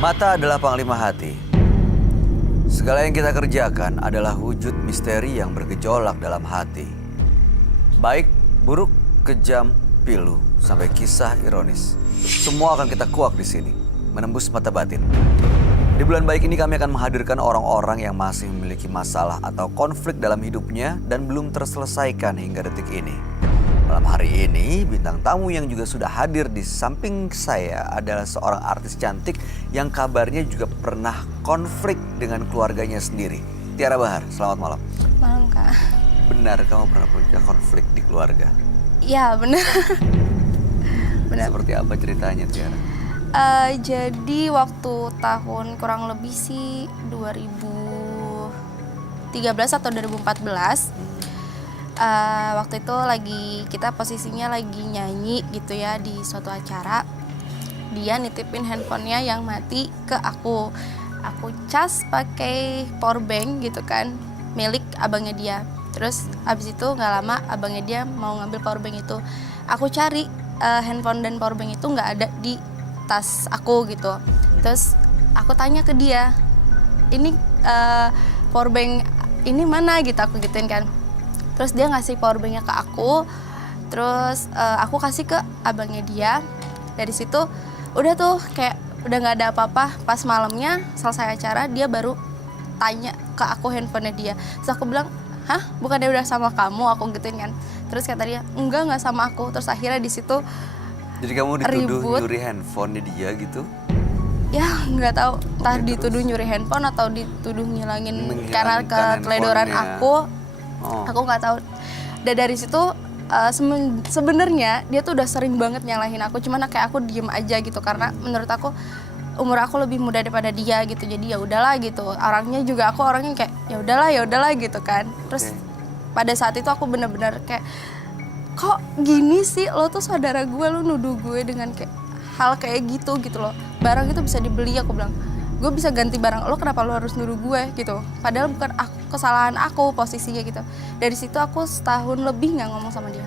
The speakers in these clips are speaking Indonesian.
Mata adalah panglima hati. Segala yang kita kerjakan adalah wujud misteri yang bergejolak dalam hati. Baik, buruk, kejam, pilu, sampai kisah ironis. Semua akan kita kuak di sini, menembus mata batin. Di bulan baik ini kami akan menghadirkan orang-orang yang masih memiliki masalah atau konflik dalam hidupnya dan belum terselesaikan hingga detik ini. Malam hari ini, bintang tamu yang juga sudah hadir di samping saya adalah seorang artis cantik yang kabarnya juga pernah konflik dengan keluarganya sendiri. Tiara Bahar, selamat malam. Malam, Kak. Benar kamu pernah punya konflik di keluarga? Iya, benar. Benar. Seperti apa ceritanya, Tiara? Jadi waktu tahun kurang lebih sih 2013 atau 2014. Waktu itu kita posisinya lagi nyanyi gitu ya di suatu acara. Dia nitipin handphonenya yang mati ke aku. Aku cas pakai power bank gitu kan, milik abangnya dia. Terus abis itu nggak lama abangnya dia mau ngambil power bank itu. Aku cari handphone dan power bank itu nggak ada di tas aku gitu. Terus aku tanya ke dia, ini power bank ini mana gitu, aku gituin kan. Terus dia ngasih powerbanknya ke aku, terus aku kasih ke abangnya dia. Dari situ udah tuh kayak udah nggak ada apa-apa. Pas malamnya selesai acara dia baru tanya ke aku handphonenya dia. Terus aku bilang, hah, bukannya udah sama kamu? Aku gituin kan. Terus kata dia, enggak sama aku. Terus akhirnya di situ jadi kamu dituduh ribut. nyuri handphonenya dia gitu? Ya nggak tahu, entah Oke, dituduh terus? nyuri handphone atau dituduh ngilangin Menghilangkan karena keteledoran handphonenya. aku. Oh. Aku nggak tahu. Dan dari situ sebenarnya dia tuh udah sering banget nyalahin aku, cuman kayak aku diem aja gitu karena menurut aku umur aku lebih muda daripada dia gitu. Jadi ya udahlah gitu. Orangnya juga aku orangnya kayak ya udahlah gitu kan. Terus pada saat itu aku bener-bener kayak, kok gini sih, lo tuh saudara gue, lo nuduh gue dengan kayak hal kayak gitu loh. Barang itu bisa dibeli, aku bilang, gue bisa ganti barang lo, kenapa lo harus nuduh gue gitu. Padahal bukan kesalahan aku posisinya gitu. Dari situ aku setahun lebih nggak ngomong sama dia.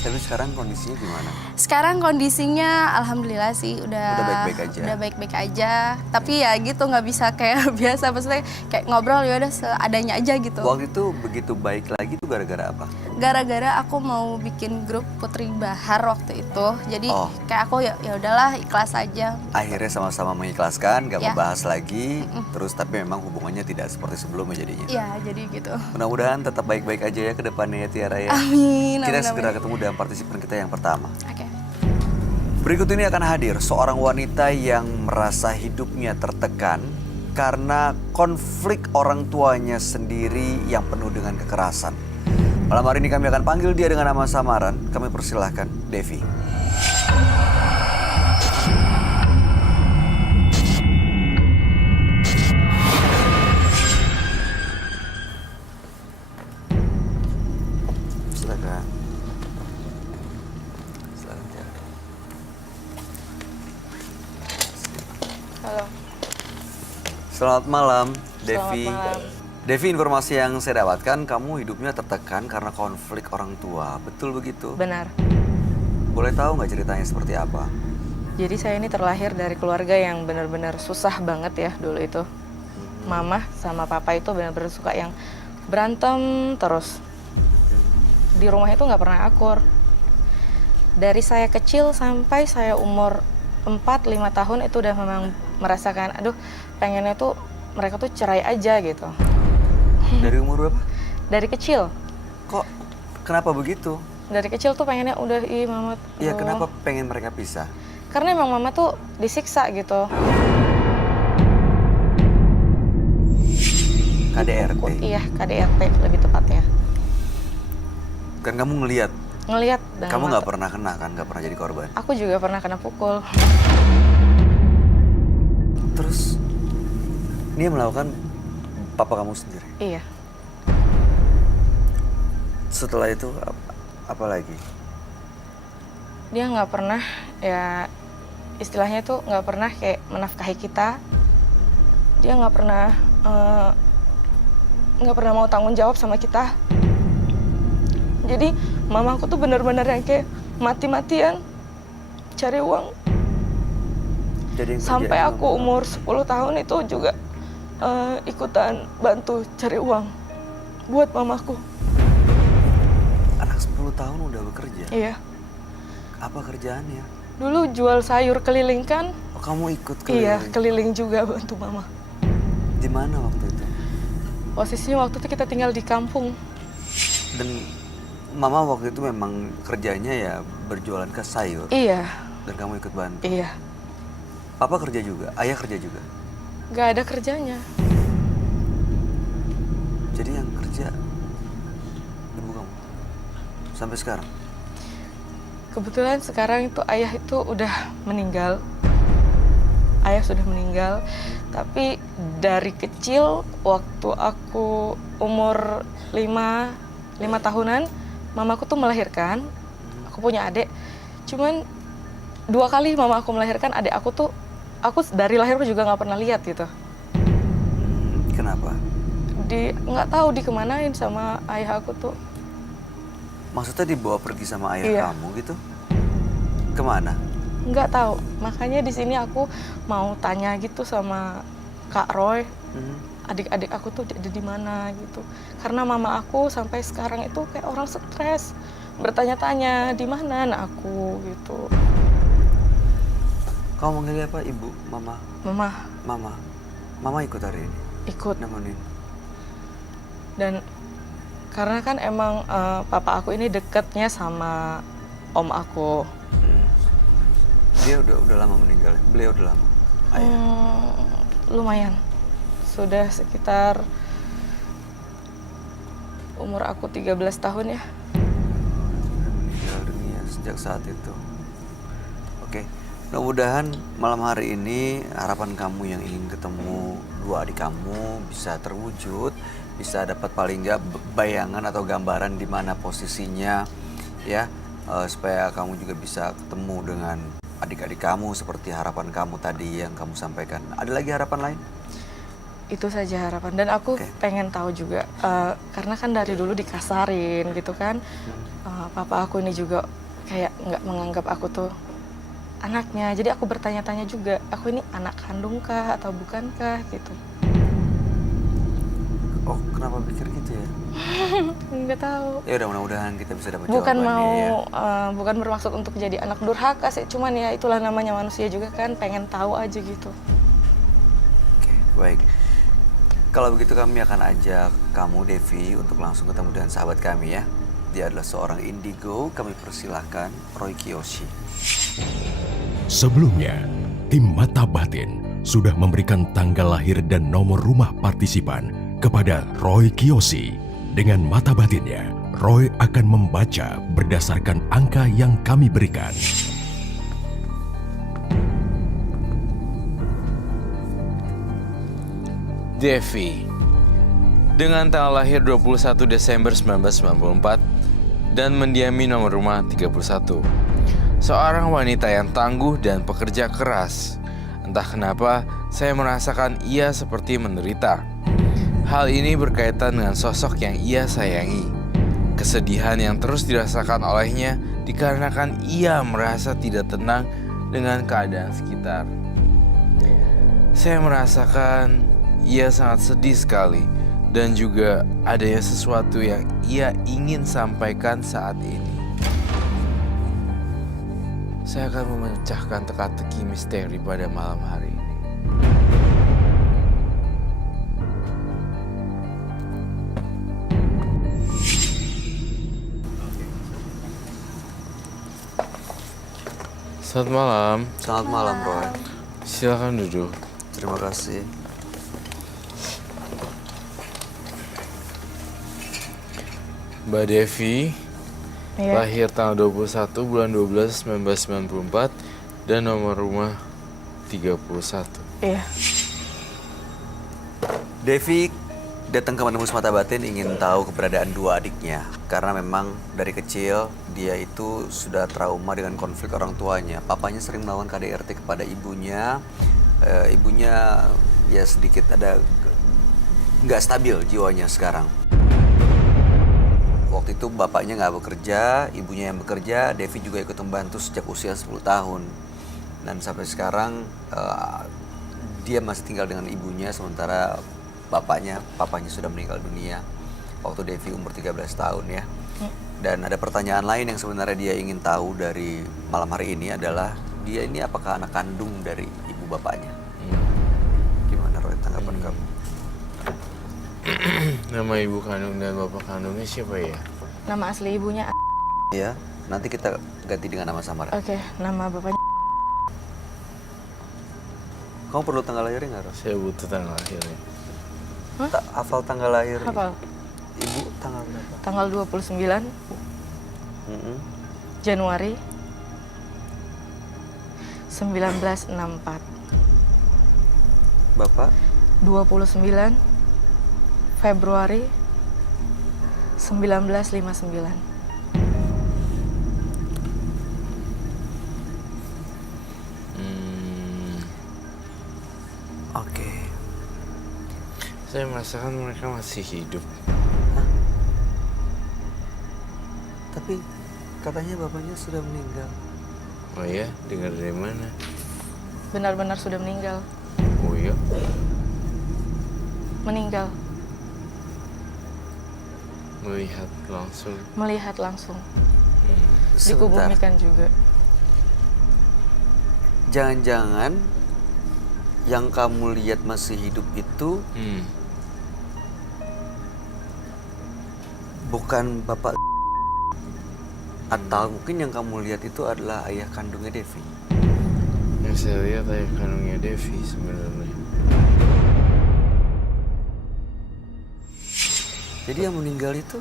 Tapi sekarang kondisinya gimana? Sekarang kondisinya alhamdulillah sih udah baik-baik aja. Udah baik-baik aja. Tapi ya gitu, nggak bisa kayak biasa, maksudnya kayak ngobrol ya udah seadanya aja gitu. Waktu itu begitu baik lagi tuh gara-gara apa? Gara-gara aku mau bikin grup Putri Bahar waktu itu. Jadi Oh. kayak aku ya udahlah ikhlas aja. Akhirnya sama-sama mengikhlaskan, gak Ya. membahas lagi. Terus tapi memang hubungannya tidak seperti sebelumnya jadinya. Ya jadi gitu. Mudah-mudahan tetap baik-baik aja ya ke depannya ya Tiara ya. Amin. Kita amin, segera amin. ketemu dengan partisipan kita yang pertama. Oke. Berikut ini akan hadir seorang wanita yang merasa hidupnya tertekan karena konflik orang tuanya sendiri yang penuh dengan kekerasan. Malam hari ini kami akan panggil dia dengan nama samaran. Kami persilahkan Devi. Silakan. Silakan Tiara. Halo. Selamat malam, Devi. Selamat malam. Devi, informasi yang saya dapatkan, kamu hidupnya tertekan karena konflik orang tua. Betul begitu? Benar. Boleh tahu nggak ceritanya seperti apa? Jadi saya ini terlahir dari keluarga yang benar-benar susah banget ya dulu itu. Mama sama papa itu benar-benar suka yang berantem terus. Di rumah itu nggak pernah akur. Dari saya kecil sampai saya umur 4-5 tahun itu udah memang merasakan, aduh pengennya tuh mereka tuh cerai aja gitu. Dari umur berapa? Dari kecil. Kok kenapa begitu? Dari kecil tuh pengennya udah, mama. Iya, aduh. kenapa pengen mereka pisah? Karena emang mama tuh disiksa gitu. KDRT. Iya, KDRT lebih tepatnya. Kan kamu ngelihat, Ngelihat dengan kamu mata. nggak pernah kena kan, nggak pernah jadi korban. Aku juga pernah kena pukul. Terus dia melakukan papa kamu sendiri. Iya. Setelah itu apa lagi? Dia nggak pernah, ya istilahnya tuh nggak pernah kayak menafkahi kita. Dia nggak pernah mau tanggung jawab sama kita. Jadi mamaku tuh benar-benar yang kayak mati-matian cari uang. Jadi yang Sampai kerjanya aku umur 10 tahun itu juga ikutan bantu cari uang buat mamaku. anak 10 tahun udah bekerja. Iya. Apa kerjaannya? Dulu jual sayur keliling kan? Oh, kamu ikut Iya, keliling? keliling juga bantu mama. Di mana waktu itu? Posisinya waktu itu kita tinggal di kampung. Dan mama waktu itu memang kerjanya ya berjualan ke sayur. Iya, Dan kamu ikut bantu. iya. Papa kerja juga, ayah kerja juga. Gak ada kerjanya. Jadi yang kerja ibu kamu sampai sekarang. Kebetulan sekarang itu ayah itu udah meninggal. Ayah sudah meninggal. Tapi dari kecil waktu aku umur 5 tahunan, mamaku tuh melahirkan. Aku punya adik. Cuman 2 kali mama aku melahirkan adik aku tuh, aku dari lahir juga nggak pernah lihat gitu. Kenapa? Nggak tahu dikemanain sama ayah aku tuh. Maksudnya dibawa pergi sama ayah Iya. kamu gitu? Kemana? Nggak tahu. Makanya di sini aku mau tanya gitu sama Kak Roy, adik-adik aku tuh ada di mana gitu. Karena mama aku sampai sekarang itu kayak orang stres, bertanya-tanya di mana anak aku gitu. Kamu manggilnya apa? Ibu, mama, Mama mama. Mama ikut hari ini ikut. nemenin. Dan karena kan emang papa aku ini deketnya sama om aku. Dia udah lama meninggal. Beliau udah lama. Ayah. Lumayan. Sudah sekitar umur aku 13 tahun ya. Meninggal dunia sejak saat itu. Oke. Mudah-mudahan malam hari ini harapan kamu yang ingin ketemu dua adik kamu bisa terwujud, bisa dapat paling nggak bayangan atau gambaran di mana posisinya, ya, supaya kamu juga bisa ketemu dengan adik-adik kamu seperti harapan kamu tadi yang kamu sampaikan. Ada lagi harapan lain? Itu saja harapan. Dan aku pengen tahu juga, karena kan dari dulu dikasarin gitu kan, papa aku ini juga kayak nggak menganggap aku tuh anaknya. Jadi aku bertanya-tanya juga, aku ini anak kandungkah atau bukankah gitu. Oh, kenapa pikir gitu ya? Nggak tahu. Ya udah, mudah-mudahan kita bisa dapat Bukan jawabannya ya. bukan bermaksud untuk jadi anak durhaka sih, cuman ya itulah namanya manusia juga kan, pengen tahu aja gitu. Oke, baik. Kalau begitu kami akan ajak kamu, Devi, untuk langsung ketemu dengan sahabat kami ya. Dia adalah seorang indigo, kami persilahkan Roy Kiyoshi. Sebelumnya, tim Mata Batin sudah memberikan tanggal lahir dan nomor rumah partisipan kepada Roy Kiyoshi. Dengan mata batinnya, Roy akan membaca berdasarkan angka yang kami berikan. Devi, dengan tanggal lahir 21 Desember 1994 dan mendiami nomor rumah 31. Seorang wanita yang tangguh dan pekerja keras. Entah kenapa, saya merasakan ia seperti menderita. Hal ini berkaitan dengan sosok yang ia sayangi. Kesedihan yang terus dirasakan olehnya dikarenakan ia merasa tidak tenang dengan keadaan sekitar. Saya merasakan ia sangat sedih sekali dan juga adanya sesuatu yang ia ingin sampaikan saat ini. Saya akan memecahkan teka-teki misteri pada malam hari ini. Selamat malam. Selamat malam, Roy. Silakan duduk. Terima kasih. Mbak Devi, Iya. lahir tanggal 21 bulan 12 1994 dan nomor rumah 31. Iya. Devi datang ke Menembus Mata Batin ingin tahu keberadaan dua adiknya. Karena memang dari kecil dia itu sudah trauma dengan konflik orang tuanya. Papanya sering melakukan KDRT kepada ibunya. Ibunya ya sedikit ada nggak stabil jiwanya sekarang. Waktu itu bapaknya nggak bekerja, ibunya yang bekerja. Devi juga ikut membantu sejak usia 10 tahun. Dan sampai sekarang dia masih tinggal dengan ibunya, sementara papanya sudah meninggal dunia waktu Devi umur 13 tahun ya. Dan ada pertanyaan lain yang sebenarnya dia ingin tahu dari malam hari ini adalah dia ini apakah anak kandung dari ibu bapaknya? Gimana Roy tanggapan kamu? Nama ibu kandung dan bapak kandungnya siapa ya? Nama asli ibunya Ya, nanti kita ganti dengan nama samaran. Oke, nama bapaknya Kamu perlu tanggal lahirnya nggak, Roy? Saya butuh tanggal lahirnya. Tak hafal tanggal lahir hafal. ibu tanggal berapa? Tanggal 29 Mm-mm. Januari 1964. Bapak? 29 Februari 1959. Oke. Saya merasakan mereka masih hidup. Tapi katanya bapaknya sudah meninggal. Oh ya, dengar dari mana? Benar-benar sudah meninggal. Oh iya. Meninggal. Melihat langsung. Sebentar. Dikubumikan juga. Jangan-jangan yang kamu lihat masih hidup itu bukan bapak, atau mungkin yang kamu lihat itu adalah ayah kandungnya Devi. Yang saya lihat ayah kandungnya Devi sebenarnya. Jadi yang meninggal itu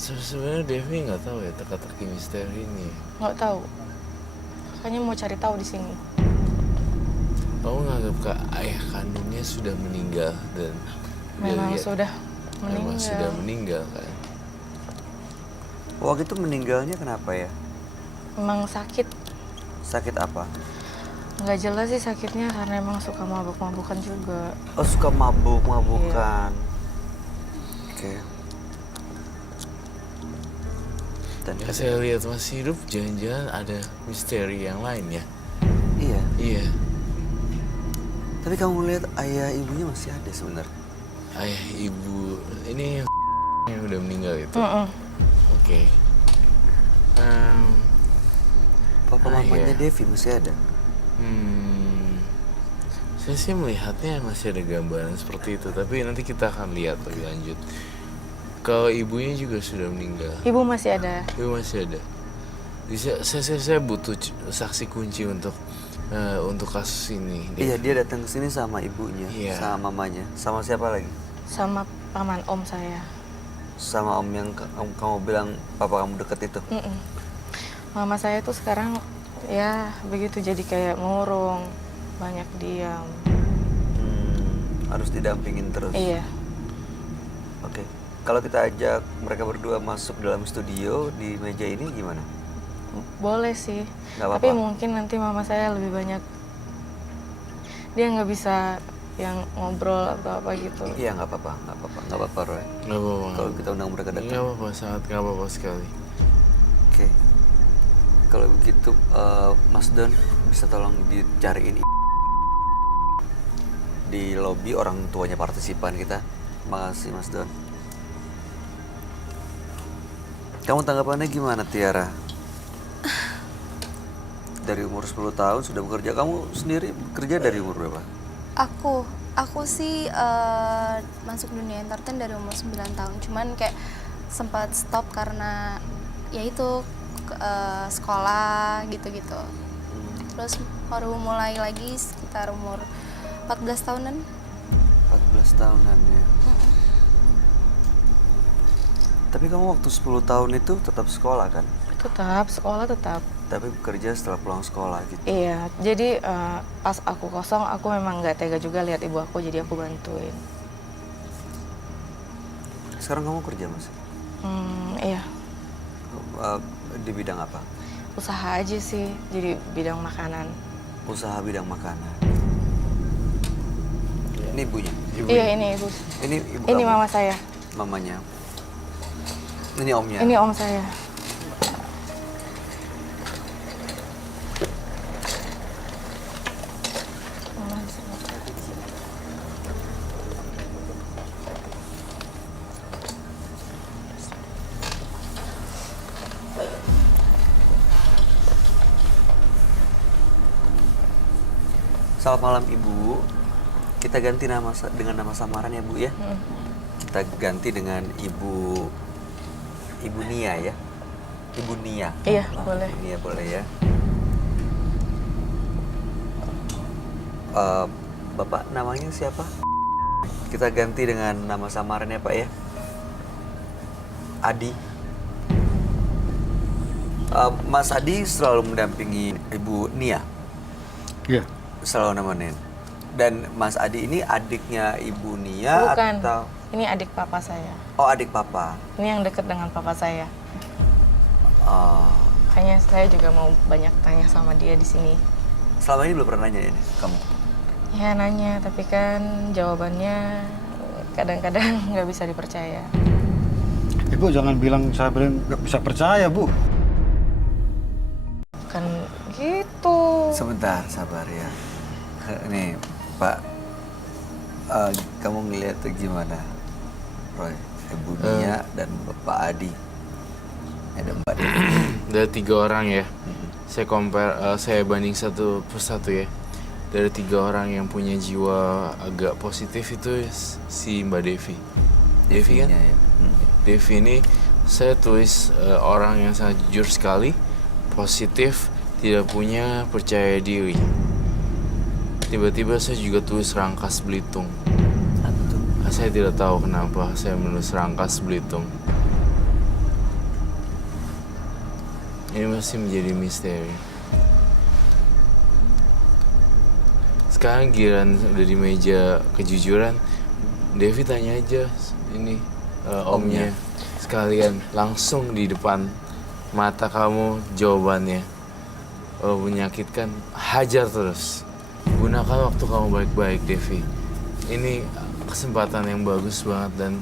Sebenarnya Devi nggak tahu ya teka-teki misteri ini. Nggak tahu. Makanya mau cari tahu di sini. Kamu nganggap ayah kandungnya sudah meninggal dan dia Memang lihat- sudah meninggal. Memang sudah meninggal kan? waktu itu meninggalnya kenapa ya? Memang sakit. Sakit apa? Nggak jelas sih sakitnya karena emang suka mabuk-mabukan juga. Oh, suka mabuk-mabukan. Oke. Dan Yang saya lihat masih hidup, jangan-jangan ada misteri yang lain ya? iya. Iya, Tapi kamu lihat ayah ibunya masih ada sebenarnya. ayah ibu ini yang udah meninggal itu. Mm-mm. Oke. Papa Ah, mamanya iya. Devi masih ada. Saya sih melihatnya masih ada gambaran seperti itu, tapi nanti kita akan lihat lebih lanjut. Kalau ibunya juga sudah meninggal, Ibu masih ada. ibu masih ada. Saya butuh saksi kunci untuk kasus ini. Iya, dia datang ke sini sama ibunya, Iya. sama mamanya, sama siapa lagi? Sama paman om saya. Sama om yang kamu bilang papa kamu deket itu. Mm-mm. Mama saya tuh sekarang ya begitu jadi kayak murung, banyak diam. Harus didampingin terus. Iya. Oke. Kalau kita ajak mereka berdua masuk dalam studio di meja ini gimana? Boleh sih. Nggak apa-apa. Tapi mungkin nanti mama saya lebih banyak. Dia nggak bisa yang ngobrol atau apa gitu. Iya, nggak apa-apa, Roy. Nggak apa-apa. Kalau kita undang mereka Nggak datang. apa-apa, sangat nggak apa-apa sekali. Oke. Kalau begitu, Mas Don bisa tolong dicariin di lobi orang tuanya partisipan kita. Makasih Mas Don. Kamu tanggapannya gimana, Tiara? Dari umur 10 tahun sudah bekerja. Kamu sendiri bekerja dari umur berapa? Aku sih masuk dunia entertain dari umur 9 tahun. Cuman kayak sempat stop karena ya itu sekolah gitu-gitu. Terus baru mulai lagi sekitar umur 14 tahunan. 14 tahunan ya. Tapi kamu waktu 10 tahun itu tetap sekolah kan? Tetap sekolah tetap. Tapi bekerja setelah pulang sekolah gitu. Iya. Jadi pas aku kosong aku memang nggak tega juga lihat ibu aku, jadi aku bantuin. Sekarang kamu kerja Mas? Iya. Di bidang apa? Usaha aja sih. Jadi bidang makanan. Usaha bidang makanan. Ini ibunya. Iya ini ibu. Ini ibu Ini kamu? mama saya. Mamanya. Ini omnya. Ini om saya. Selamat malam Ibu. Kita ganti nama dengan nama samaran ya Bu ya. Kita ganti dengan Ibu Nia ya. Ibu Nia. Iya, boleh. Ibu Nia boleh ya. Bapak namanya siapa? Kita ganti dengan nama samaran ya Pak ya. Adi. Mas Adi selalu mendampingi Ibu Nia. Iya. Selalu nemenin. Dan Mas Adi ini adiknya Ibu Nia Bukan. atau? Ini adik papa saya. Oh, adik papa. Ini yang deket dengan papa saya. Oh. Makanya saya juga mau banyak tanya sama dia di sini. Selama ini belum pernah nanya ini kamu? Ya nanya, tapi kan jawabannya kadang-kadang nggak bisa dipercaya. Ibu jangan bilang saya nggak bisa percaya, Bu. Kan gitu. Sebentar, sabar ya. Nih, Pak. Kamu ngeliatnya gimana? Roy, Ibu Nia dan Bapak Adi. Ada Mbak Devi. Ada 3 orang ya. Saya banding satu persatu ya. Dari 3 orang yang punya jiwa agak positif itu si Mbak Devi. Devi kan? Devinya ya. Devi ini saya tulis orang yang sangat jujur sekali, positif, tidak punya percaya diri. Tiba-tiba saya juga tulis Rangkas Belitung. Apa tuh? Saya tidak tahu kenapa saya menulis Rangkas Belitung. Ini masih menjadi misteri. Sekarang giliran udah di meja kejujuran, Devi tanya aja ini omnya sekalian langsung di depan mata kamu jawabannya. Menyakitkan, hajar terus. Gunakan waktu kamu baik-baik, Devi. Ini kesempatan yang bagus banget dan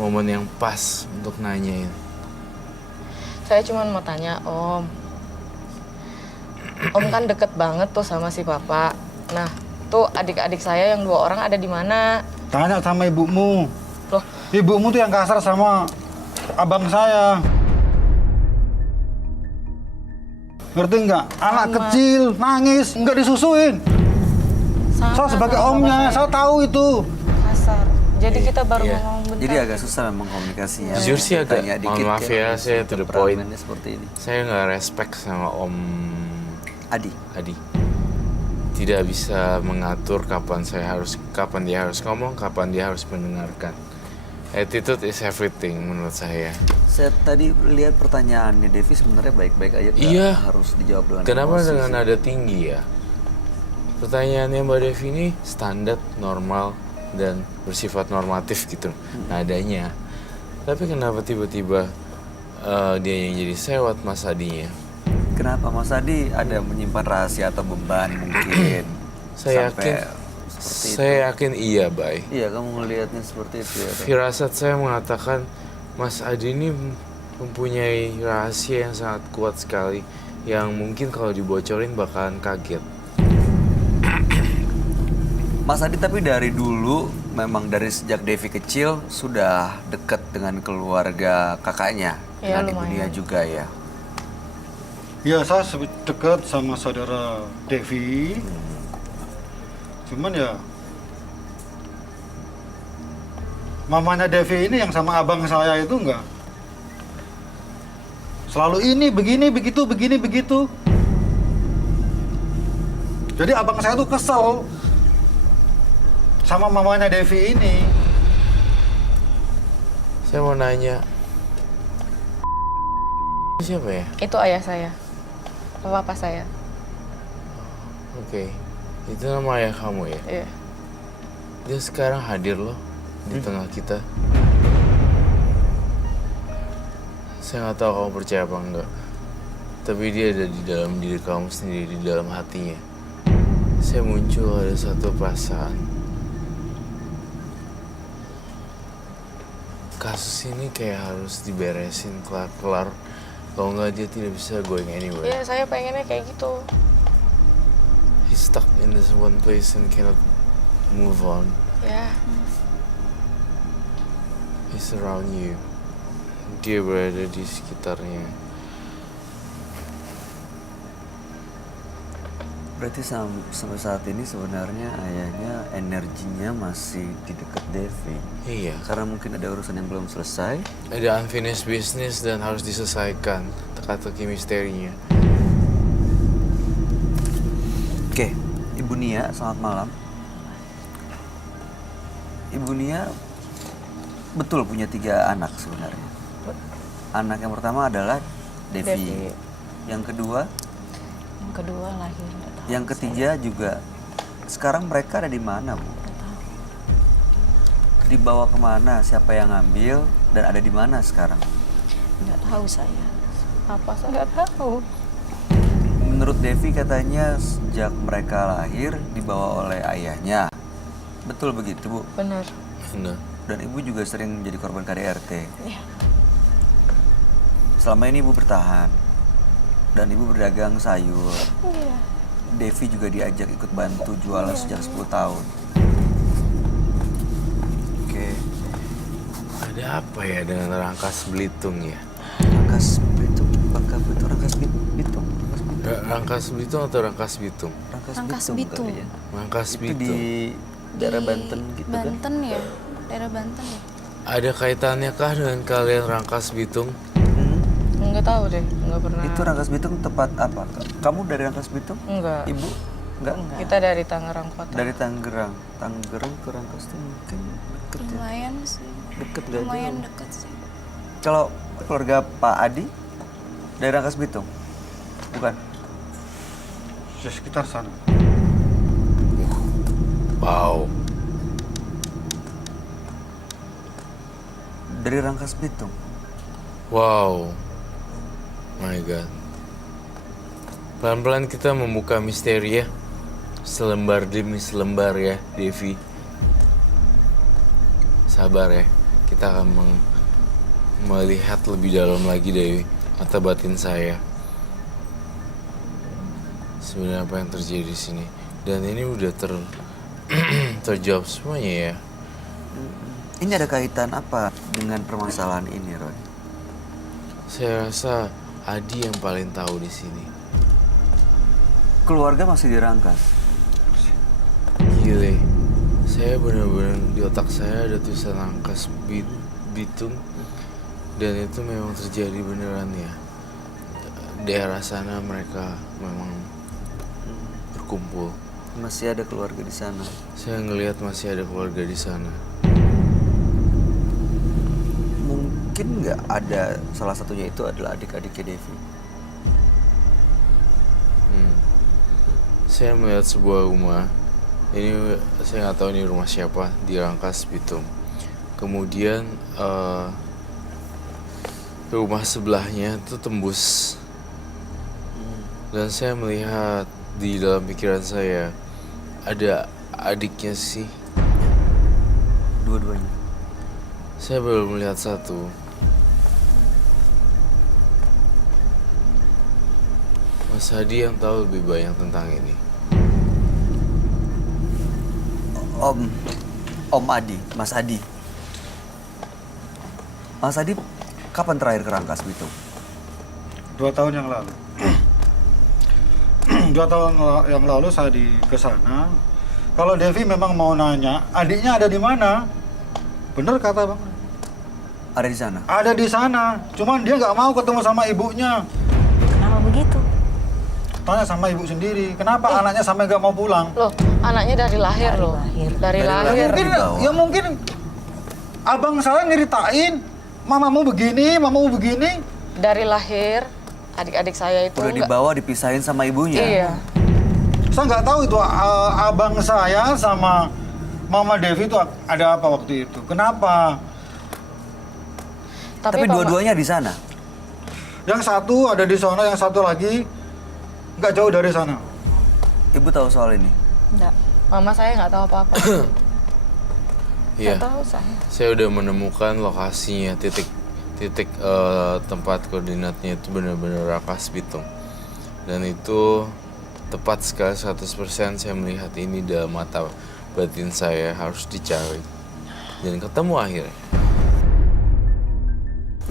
momen yang pas untuk nanyain. Saya cuma mau tanya Om. Om kan deket banget tuh sama si Papa. Nah, tuh adik-adik saya yang 2 orang ada di mana? Tanya sama ibumu. Loh, Ibumu tuh yang kasar sama abang saya. Ngerti nggak? Anak Sama. kecil nangis nggak disusuin. sama Saya sebagai sama omnya, Papa saya tahu itu. kasar. Jadi kita baru Iya. ngomong bentar. Jadi agak susah memang komunikasinya. Jujur sih agak, Tanya mohon dikit maaf kan, ya, saya to the point. temperamennya seperti ini. Saya nggak respect sama Om Adi. Adi. Tidak bisa mengatur kapan dia harus ngomong, kapan dia harus mendengarkan. Attitude is everything menurut saya. Saya tadi lihat pertanyaannya Devi sebenarnya baik-baik aja. Nggak Iya. harus dijawab dengan Kenapa emosi dengan sih. nada tinggi ya? Pertanyaannya Mbak Devi ini standar, normal, dan bersifat normatif gitu nadanya. Tapi kenapa tiba-tiba dia yang jadi sewot Mas Adinya? Kenapa Mas Adi ada menyimpan rahasia atau beban mungkin? Saya Sampai yakin, seperti itu. saya yakin iya, Bay. Iya, kamu ngelihatnya seperti itu ya. Dok? Firasat saya mengatakan Mas Adi ini mempunyai rahasia yang sangat kuat sekali yang mungkin kalau dibocorin bakalan kaget. Mas Adi tapi dari dulu memang dari sejak Devi kecil sudah dekat dengan keluarga kakaknya, Ya, dengan ibu lumayan. dia juga ya. Ya, saya dekat sama saudara Devi. Cuman ya, mamanya Devi ini yang sama abang saya itu enggak. Selalu ini, begini, begitu, begini, begitu. Jadi abang saya tuh kesel sama mamanya Devi ini. Saya mau nanya, siapa ya? Itu ayah saya. Papa saya. Oke, itu nama ayah kamu ya? Iya. Dia sekarang hadir loh di tengah kita. Saya nggak tahu kamu percaya apa enggak, tapi dia ada di dalam diri kamu sendiri, di dalam hatinya. Saya muncul ada satu perasaan. Kasus ini kayak harus diberesin kelar-kelar. Kalau nggak dia tidak bisa going anywhere. Iya, saya pengennya kayak gitu. He's stuck in this one place and cannot move on. Ya, He's around you. Dia berada di sekitarnya. Berarti sampai saat ini sebenarnya ayahnya energinya masih di dekat Devi. Iya. Karena mungkin ada urusan yang belum selesai. Ada unfinished business dan harus diselesaikan teka-teki misterinya. Oke, Ibu Nia, selamat malam. Ibu Nia betul punya 3 anak sebenarnya. Anak yang pertama adalah Devi. Devi. Yang kedua, Yang kedua lahir. Nggak tahu. yang ketiga juga. Sekarang mereka ada di mana, Bu? Nggak tahu. Dibawa kemana? Siapa yang ngambil? Dan ada di mana sekarang? Nggak tahu saya. Apa saya nggak tahu. Menurut Devi katanya sejak mereka lahir dibawa oleh ayahnya. Betul begitu, Bu? Benar. Nah, Dan Ibu juga sering menjadi korban KDRT. Iya. Selama ini Ibu bertahan. Dan Ibu berdagang sayur. Iya. Devi juga diajak ikut bantu jualan sejak 10 tahun. Oke. ada apa ya dengan Rangkas Belitung ya? Rangkas Bitung, Bangka Belitung, Rangkas Bitung. Rangkas Belitung atau Rangkas Bitung? Rangkas Bitung. kali ya. Rangkas Itu Bitung. di daerah Di Banten gitu kan? Banten ya, daerah Banten ya. Ada kaitannya kah dengan kalian Rangkas Bitung? Nggak tahu deh, nggak pernah. Itu Rangkas Bitung tempat apa? Kamu dari Rangkas Bitung? Enggak. Ibu? Enggak? Kita dari Tangerang Kota. Dari Tangerang. Tangerang ke Rangkas tuh mungkin deket ya? Lumayan sih. Deket gak Lumayan jauh? deket sih. Kalau keluarga Pak Adi dari Rangkas Bitung? Bukan? Di sekitar sana. Wow. Dari Rangkas Bitung? Wow. My God. Pelan-pelan kita membuka misteri ya. Selembar demi selembar ya, Devi. Sabar ya. Kita akan melihat lebih dalam lagi dari mata batin saya. Sebenarnya apa yang terjadi di sini. Dan ini udah terjawab semuanya ya. Ini ada kaitan apa dengan permasalahan ini, Roy? Saya rasa Adi yang paling tahu di sini. Keluarga masih dirangkas. Gile, saya benar-benar di otak saya ada tulisan Rangkas Bitung dan itu memang terjadi beneran ya. Daerah sana mereka memang berkumpul. Masih ada keluarga di sana. Saya ngelihat masih ada keluarga di sana. Mungkin nggak ada, salah satunya itu adalah adik-adiknya Devi. Saya melihat sebuah rumah. Ini saya nggak tahu ini rumah siapa di Rangkas Bitung. Kemudian rumah sebelahnya itu tembus. Dan saya melihat di dalam pikiran saya ada adiknya sih. Dua-duanya. Saya baru melihat satu. Mas Hadi yang tahu lebih banyak tentang ini. Om Adi, Mas Adi. Mas Adi, kapan terakhir ke Rangkas Bitung? 2 tahun yang lalu. 2 tahun yang lalu saya ke sana. Kalau Devi memang mau nanya, adiknya ada di mana? Bener kata Bang. Ada di sana. Ada di sana. Cuman dia nggak mau ketemu sama ibunya. Kenapa begitu? Tanya sama ibu sendiri. Kenapa anaknya sampai nggak mau pulang? Loh, anaknya dari lahir loh. Dari lahir. Mungkin, dibawa. ya mungkin abang saya nyeritain, mamamu begini, mamamu begini. Dari lahir, adik-adik saya itu Udah nggak- dibawa, dipisahin sama ibunya. Iya. Saya nggak tahu itu abang saya sama mama Devi itu ada apa waktu itu. Kenapa? Tapi Mama- dua-duanya di sana. Yang satu ada di sana, yang satu lagi nggak jauh dari sana. Ibu tahu soal ini? Enggak. Mama saya nggak tahu apa-apa. Iya. Nggak tahu saya. Saya udah menemukan lokasinya, titik tempat koordinatnya itu benar-benar Rangkas Bitung. Dan itu tepat sekali 100% saya melihat ini dalam mata batin saya harus dicari. Dan ketemu akhirnya.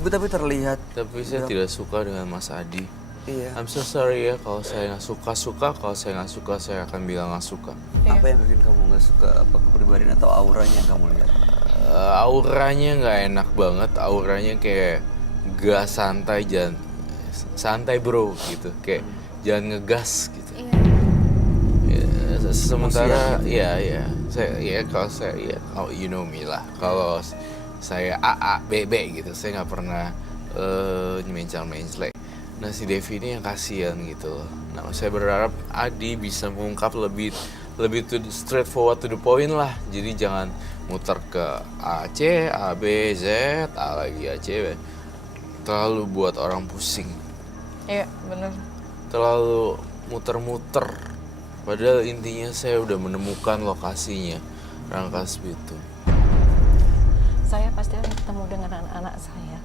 Ibu tapi terlihat Tapi saya tidak suka dengan Mas Adi. Iya. I'm so sorry ya kalau saya nggak suka, kalau saya nggak suka saya akan bilang nggak suka. Apa yang bikin kamu nggak suka? Apa kepribadian atau auranya yang kamu lihat? Auranya nggak enak banget, auranya kayak gak santai, jangan santai bro gitu, kayak jangan ngegas gitu. Iya. Ya, sementara saya kalau saya you know me lah, kalau saya A B B gitu, saya nggak pernah mencel-mencel. Nah si Devi ini yang kasihan gitu loh. Nah saya berharap Adi bisa mengungkap lebih straightforward to the point lah. Jadi jangan muter ke A C A B Z A lagi A C B. Terlalu buat orang pusing. Iya, bener. Terlalu muter-muter. Padahal intinya saya udah menemukan lokasinya, Rangkas Bitung. Saya pasti akan ketemu dengan anak-anak saya.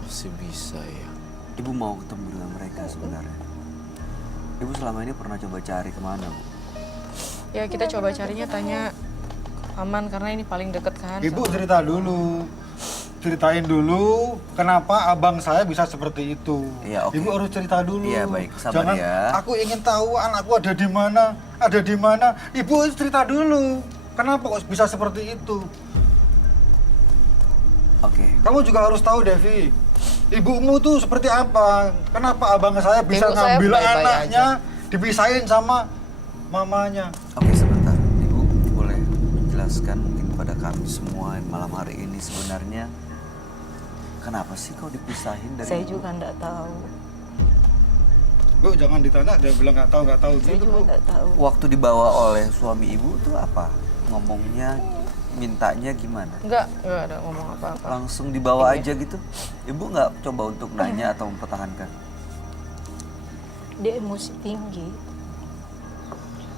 Masih bisa ya. Ibu mau ketemu dengan mereka sebenarnya. Ibu selama ini pernah coba cari kemana, Bu? Ya kita coba carinya, tanya Aman karena ini paling deket kan. Ibu sama- cerita dulu. Ceritain dulu kenapa abang saya bisa seperti itu. Iya, oke. Ibu harus cerita dulu. Iya, baik. Sabar Jangan, ya. aku ingin tahu anakku ada di mana, ada di mana. Ibu harus cerita dulu. Kenapa kok bisa seperti itu? Oke. Kamu juga harus tahu, Devi. Ibumu tuh seperti apa? Kenapa abang saya bisa Ibu saya ngambil baik-baik anaknya, dipisahin sama mamanya? Oke, sebentar. Ibu boleh menjelaskan mungkin pada kami semua malam hari ini sebenarnya kenapa sih kau dipisahin dari Saya ibu? juga enggak tahu. Bu, jangan ditanya, dia bilang nggak tahu Saya gitu, juga Bu. enggak tahu. Waktu dibawa oleh suami ibu tuh apa? Ngomongnya, mintanya gimana? Enggak ada ngomong apa-apa. Langsung dibawa aja gitu? Ibu nggak coba untuk nanya atau mempertahankan? Dia emosi tinggi.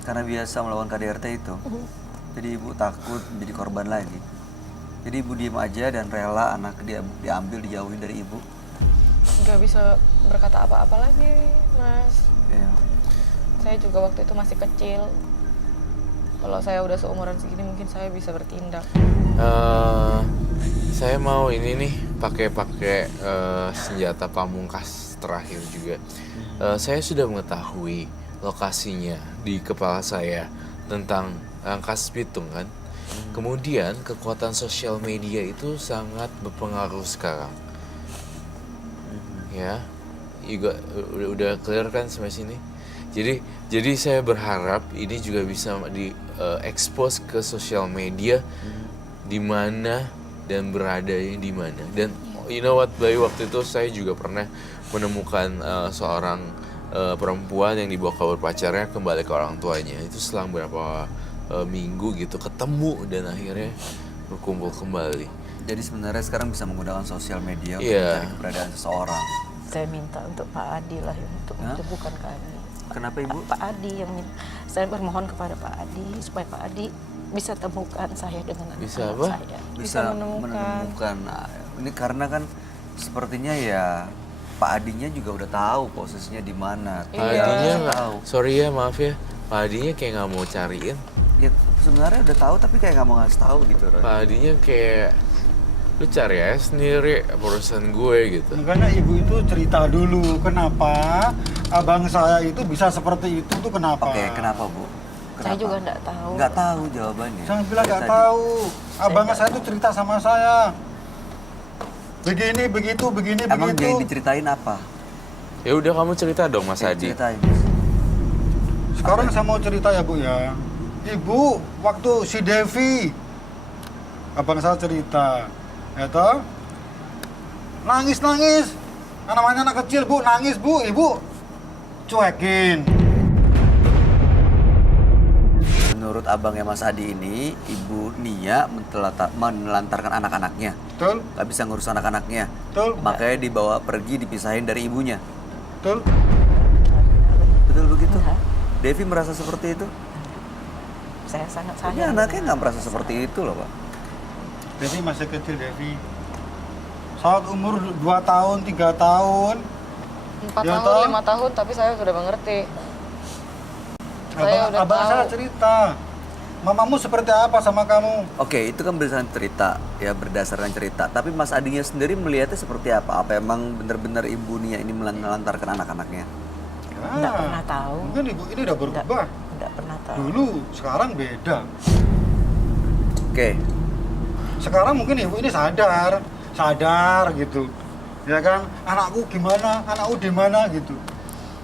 Karena biasa melawan KDRT itu. Jadi ibu takut menjadi korban lagi. Jadi ibu diem aja dan rela anak dia diambil, dijauhin dari ibu. Nggak bisa berkata apa-apa lagi, Mas. Iya. Saya juga waktu itu masih kecil. Kalau saya udah seumuran segini mungkin saya bisa bertindak. Saya mau ini nih pakai senjata pamungkas terakhir juga. Saya sudah mengetahui lokasinya di kepala saya tentang Rangkas Bitung kan. Kemudian kekuatan sosial media itu sangat berpengaruh sekarang. Ya, udah clear kan sampai sini. Jadi saya berharap ini juga bisa di expose ke sosial media di mana dan beradanya di mana. Dan you know what, Bayu, waktu itu saya juga pernah menemukan seorang perempuan yang dibawa kabur pacarnya kembali ke orang tuanya. Itu selang berapa minggu gitu ketemu dan akhirnya berkumpul kembali. Jadi sebenarnya sekarang bisa menggunakan sosial media untuk Iya. mencari keberadaan seseorang. Saya minta untuk Pak Adi lah yang untuk Hah? itu bukan kami. Kenapa ibu? Pak Adi yang minta. Saya bermohon kepada Pak Adi supaya Pak Adi bisa temukan saya dengan Bisa anak-anak apa? saya. Bisa menemukan. Nah, ini karena kan sepertinya ya Pak Adinya juga udah tahu posisinya di mana. Pak Iya. Adinya nggak, tahu. sorry ya, maaf ya, Pak Adinya kayak nggak mau cariin. Ya sebenarnya udah tahu tapi kayak nggak mau ngasih tahu gitu, Roy. Pak Adinya kayak lu cari aja sendiri urusan gue gitu. Makanya ibu itu cerita dulu kenapa abang saya itu bisa seperti itu tuh kenapa? Oke, kenapa Bu? Saya Kenapa? juga enggak tahu. Nggak tahu jawabannya. Jangan bilang Dari nggak tadi. tahu. Abang saya tuh cerita sama saya. Begini, begitu, begini, Emang begitu. yang diceritain apa? Ya udah kamu cerita dong Mas Yang Adi. Ceritain. Sekarang saya mau cerita ya Bu ya. Ibu, waktu si Devi, abang saya cerita, ya toh, nangis. Namanya anak kecil Bu, nangis Bu, ibu cuekin. Menurut abangnya Mas Adi ini, Ibu Nia menelantarkan anak-anaknya. Betul, Gak bisa ngurus anak-anaknya. betul, Makanya dibawa pergi, dipisahin dari ibunya. betul. Betul begitu? Enggak. Devi merasa seperti itu? Saya sangat Tapi sayang. anaknya nggak merasa seperti itu loh, Pak. Devi masih kecil, Devi. Saat umur 2 tahun, 3 tahun, 4 Ya, tahun, toh? 5 tahun, tapi saya sudah mengerti. Saya udah abang tahu. saya cerita. Mamamu seperti apa sama kamu? Oke, itu kan berdasarkan cerita. ya berdasarkan cerita. Tapi Mas Adinya sendiri melihatnya seperti apa? Apa emang benar-benar Ibu Nia ini melantarkan anak-anaknya? Nggak pernah tahu. Mungkin ibu ini udah berubah. Nggak pernah tahu. Dulu, sekarang beda. Oke, Sekarang mungkin ibu ini sadar gitu. Ya kan, anakku gimana, anakku di mana gitu.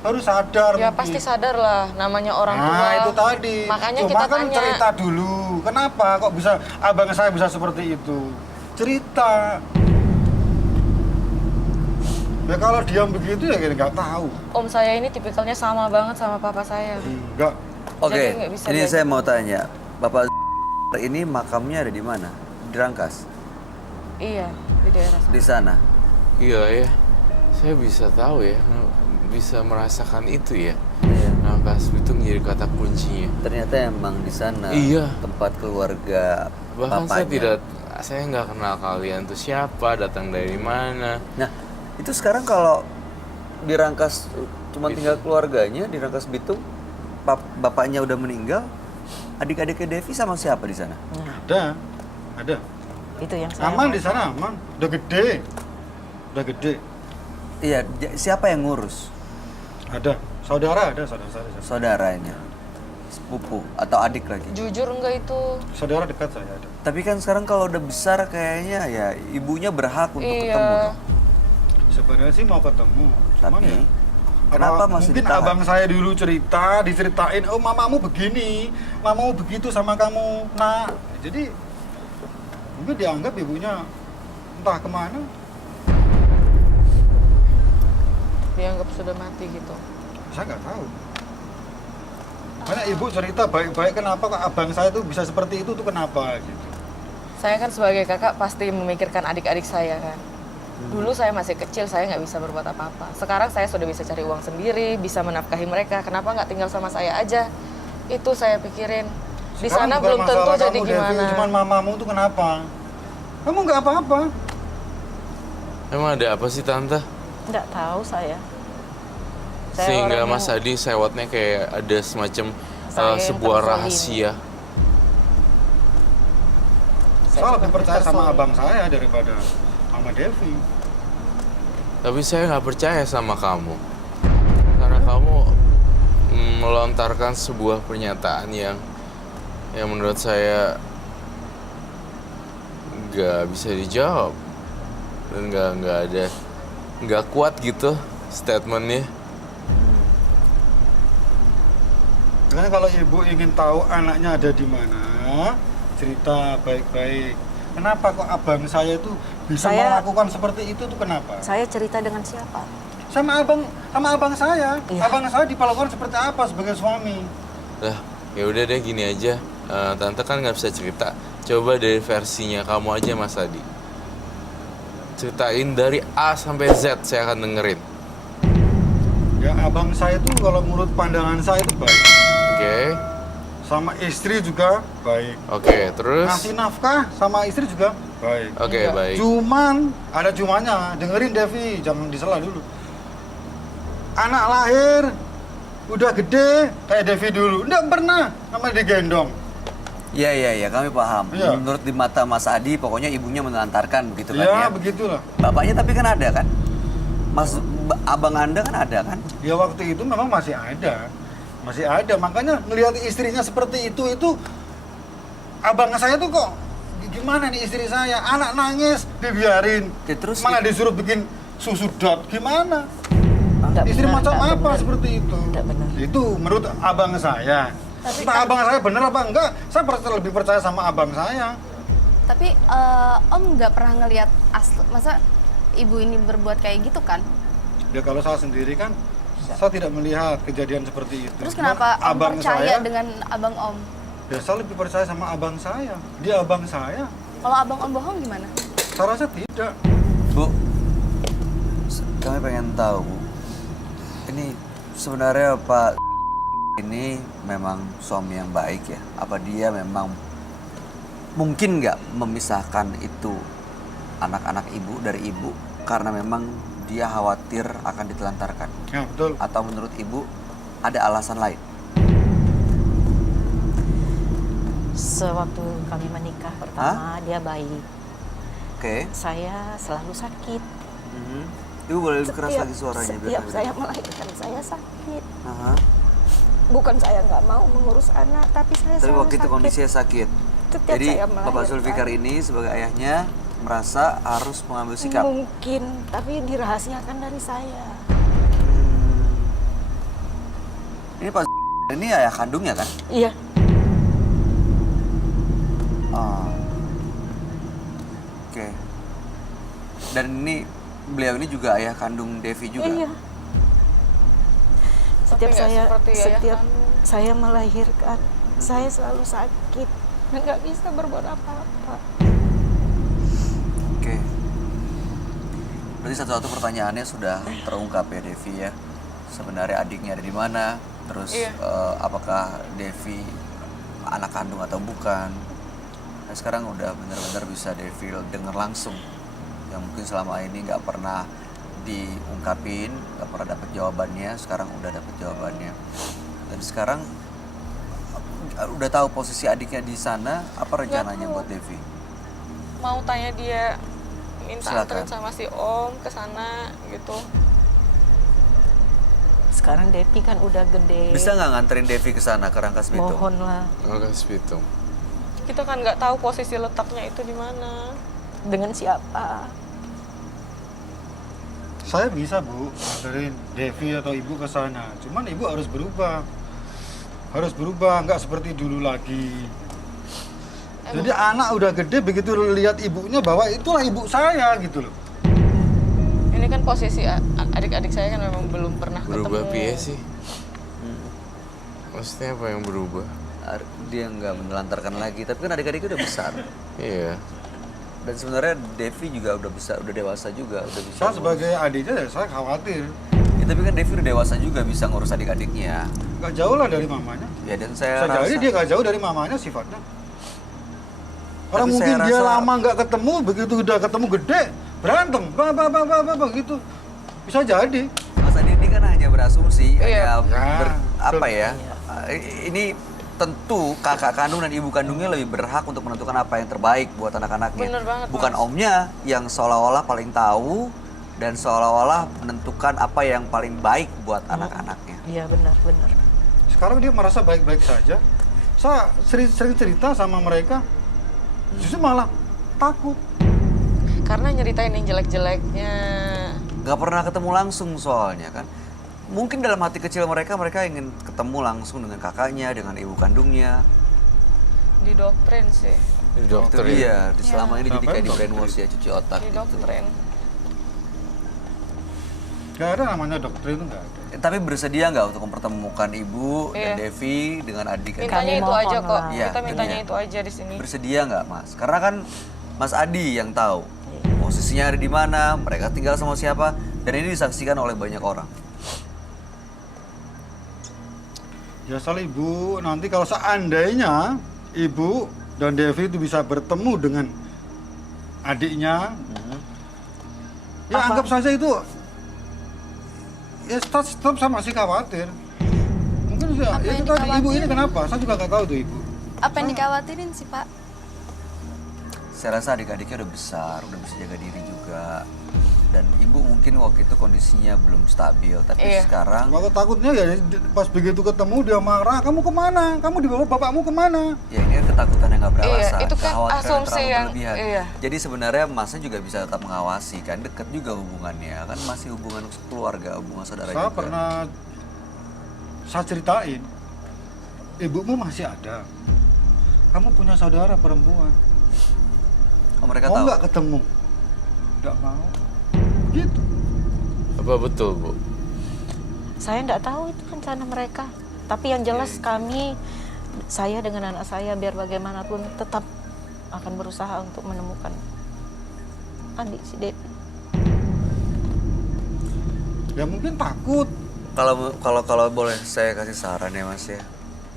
Harus sadar. Ya mungkin. pasti sadar lah, namanya orang tua. Nah itu tadi. Makanya Cuma kita kan tanya. cerita dulu. Kenapa kok bisa abang saya bisa seperti itu? Cerita. Ya kalau diam begitu ya kita nggak tahu. Om saya ini tipikalnya sama banget sama papa saya. Enggak. oke. Jadi nggak bisa Ini diajak. saya mau tanya, Bapak ini makamnya ada di mana? Di Rangkas, Iya, di daerah sana. di sana. Iya ya, saya bisa tahu ya, bisa merasakan itu ya. Iya. Rangkas Bitung jadi kata kuncinya. Ternyata emang di sana Iya. tempat keluarga Bahkan bapaknya. saya nggak kenal kalian tuh siapa, datang dari mana. Nah, itu sekarang kalau di Rangkas cuma Gitu. tinggal keluarganya di Rangkas Bitung, bapaknya udah meninggal, adik-adiknya Devi sama siapa di sana? Ada. Itu yang saya Aman mau di sana aman. Udah gede. Iya, siapa yang ngurus? Ada. Saudara ada saudara saya. Saudaranya, sepupu atau adik lagi? Jujur enggak itu? Saudara dekat saya ada. Tapi kan sekarang kalau udah besar kayaknya ya ibunya berhak untuk ketemu Iya. dong. Sebenarnya sih mau ketemu. Cuman Tapi, ya. kenapa masih mungkin ditahan? abang saya dulu diceritain, oh mamamu begini, mamamu begitu sama kamu, nak. Jadi mungkin dianggap ibunya entah kemana. Dianggap sudah mati gitu. Saya nggak tahu. Banyak ibu cerita baik-baik kenapa kok abang saya tuh bisa seperti itu tuh kenapa gitu. Saya kan sebagai kakak pasti memikirkan adik-adik saya kan. Dulu saya masih kecil, saya nggak bisa berbuat apa-apa. Sekarang saya sudah bisa cari uang sendiri, bisa menafkahi mereka. Kenapa nggak tinggal sama saya aja? Itu saya pikirin. Di Sekarang sana bukan belum tentu masalah jadi kamu, Devi, gimana. cuman mamamu tuh kenapa? Kamu nggak apa-apa. Emang ada apa sih tante? nggak tahu saya. Saya Sehingga orang Mas yang- Adi sewotnya kayak ada semacam Saya yang sebuah terzolim. rahasia. Saya lebih seperti percaya sama tersohor. abang saya daripada sama Devi. Tapi saya nggak percaya sama kamu. Karena kamu melontarkan sebuah pernyataan yang menurut saya nggak bisa dijawab dan nggak kuat gitu statementnya. Karena kalau ibu ingin tahu anaknya ada di mana, cerita baik-baik. Kenapa kok abang saya itu bisa Saya- melakukan seperti itu tuh kenapa? Saya cerita dengan siapa? Sama abang saya. Iya. Abang saya diperlakukan seperti apa sebagai suami? Lah, ya udah deh gini aja. Tante kan nggak bisa cerita. Coba dari versinya kamu aja Mas Adi. Ceritain dari A sampai Z, saya akan dengerin. Ya abang saya tuh kalau menurut pandangan saya itu baik. Oke, Sama istri juga baik. oke, terus? Ngasih nafkah sama istri juga baik. Oke, Enggak. baik. Cuman ada cumanya, dengerin Devi, jangan disela dulu. Anak lahir udah gede kayak Devi dulu, enggak pernah namanya digendong. Iya, kami paham. Iya. Menurut di mata Mas Adi, pokoknya ibunya menelantarkan begitu kan Ya ya. begitulah. Bapaknya tapi kan ada kan? Abang Anda kan ada kan? Ya waktu itu memang masih ada, makanya ngelihat istrinya seperti itu abang saya tuh kok gimana nih istri saya, anak nangis dibiarin, Ya, terus malah disuruh bikin susu dot, gimana? Nggak Istri benar, macam nggak apa benar. seperti itu? Nggak benar. Itu menurut abang saya. Tapi Entah kan- abang saya benar apa enggak, saya lebih percaya sama abang saya. Tapi Om nggak pernah ngelihat asli, masa ibu ini berbuat kayak gitu kan? Ya kalau saya sendiri kan, saya tidak melihat kejadian seperti itu. Terus Cuman kenapa Om abang percaya saya, dengan abang Om? ya saya lebih percaya sama abang saya. Dia abang saya. Kalau abang Om bohong gimana? Saya rasa tidak. Bu, kami pengen tahu, Bu. Ini sebenarnya Pak ini memang suami yang baik ya? Apa dia memang mungkin nggak memisahkan itu anak-anak ibu dari ibu karena memang dia khawatir akan ditelantarkan? Ya betul. Atau menurut ibu ada alasan lain? Sewaktu kami menikah pertama dia baik. Oke. saya selalu sakit. Mhm. Ibu boleh lebih keras lagi suaranya biar Setiap lebih saya dekat. melahirkan saya sakit. Aha. Bukan saya nggak mau mengurus anak, tapi saya Tapi selalu waktu itu sakit. kondisinya sakit. Setiap Jadi saya Bapak melahirkan. Zulfikar ini sebagai ayahnya merasa harus mengambil sikap. Mungkin, tapi dirahasiakan dari saya. Ini Pak ini ayah kandungnya kan? Iya, Oh. Oke. Dan ini beliau ini juga ayah kandung Devi juga. iya. Setiap nggak saya seperti ayah setiap kandung. saya melahirkan, saya selalu sakit dan nggak bisa berbuat apa-apa. Oke. Berarti satu-satu pertanyaannya sudah terungkap ya Devi ya. Sebenarnya adiknya ada di mana? Terus apakah Devi anak kandung atau bukan? Nah, sekarang udah benar-benar bisa Devi dengar langsung. Yang mungkin selama ini nggak pernah diungkapin, nggak pernah dapat jawabannya. Sekarang udah dapat jawabannya. Dan sekarang udah tahu posisi adiknya di sana. Apa rencananya buat Devi? Mau tanya dia, minta Silakan. anterin sama si Om ke sana gitu. Sekarang Devi kan udah gede. Bisa nggak nganterin Devi ke sana ke Rangkas Bitung? Mohonlah Rangkas Bitung. Kita kan nggak tahu posisi letaknya itu di mana. dengan siapa? Saya bisa Bu, nganterin Devi atau Ibu ke sana. Cuman Ibu harus berubah. Harus berubah, nggak seperti dulu lagi. Jadi anak udah gede, begitu lihat ibunya bahwa itulah ibu saya gitu loh. Ini kan posisi adik-adik saya kan memang belum pernah Berubah ketemu. piye sih? Maksudnya apa yang berubah? Dia nggak menelantarkan lagi, tapi kan adik-adiknya udah besar. Iya. Dan sebenarnya Devi juga udah besar, udah dewasa juga, udah bisa. Saya ngurus. sebagai adiknya ya saya khawatir. Ya, tapi kan Devi udah dewasa juga bisa ngurus adik-adiknya. Nggak jauh lah dari mamanya. Ya dan saya Bisa jadi rasa dia nggak jauh dari mamanya sifatnya. Orang Tapi mungkin saya dia rasa- lama nggak ketemu, begitu udah ketemu gede, berantem, gitu. Bisa jadi. Mas Adi ini kan hanya berasumsi, Iya. hanya Ya, apa ya? Ini tentu kakak kandung dan ibu kandungnya lebih berhak untuk menentukan apa yang terbaik buat anak-anaknya. Bener banget, Bukan Mas. omnya yang seolah-olah paling tahu dan seolah-olah menentukan apa yang paling baik buat anak-anaknya. Iya benar-benar. Sekarang dia merasa baik-baik saja. Saya sering cerita sama mereka, justru malah takut. Karena nyeritain yang jelek-jeleknya. Gak pernah ketemu langsung soalnya kan. Mungkin dalam hati kecil mereka ingin ketemu langsung dengan kakaknya, dengan ibu kandungnya. Didoktrin sih. Ini Itu dokter ya? dia, selama ini jadi Sampai kayak di dokter. brainwash ya, cuci otak gitu. Didoktrin. Gak ada namanya doktrin itu nggak ada. Tapi bersedia nggak untuk mempertemukan ibu dan Iya. Devi dengan adik Mintanya Kami itu mohon aja kok. lah. Iya, Kita mintanya iya. itu aja di sini. Bersedia nggak Mas? Karena kan Mas Adi yang tahu posisinya ada di mana, mereka tinggal sama siapa, dan ini disaksikan oleh banyak orang. Ya soal ibu, nanti kalau seandainya ibu dan Devi itu bisa bertemu dengan adiknya, ya anggap saja itu, ya tetap saya masih khawatir. Mungkin ya, Apa itu yang tadi ibu ini dikhawatirin? kenapa? Saya juga nggak tahu tuh ibu. Apa yang dikhawatirin sih Pak? Saya rasa adik-adiknya udah besar, udah bisa jaga diri juga. Dan ibu mungkin waktu itu kondisinya belum stabil, tapi Iya. sekarang Maka takutnya ya pas begitu ketemu dia marah, kamu kemana? Kamu dibawa bapakmu kemana? ya ini kan ketakutan yang nggak beralasan, Iya, itu kan kekhawatiran asumsi terlalu yang- berlebihan. iya. Jadi sebenarnya masnya juga bisa tetap mengawasi kan, deket juga hubungannya, kan masih hubungan keluarga, hubungan saudara Saya juga. pernah saya ceritain, ibumu masih ada. Kamu punya saudara perempuan. Oh, mereka Mau tahu. nggak ketemu? Nggak mau. Gitu. Apa betul, Bu? Saya nggak tahu itu rencana mereka. Tapi yang jelas kami, saya dengan anak saya biar bagaimanapun tetap akan berusaha untuk menemukan adik si Devi. Ya mungkin takut. Kalau boleh saya kasih saran ya Mas ya.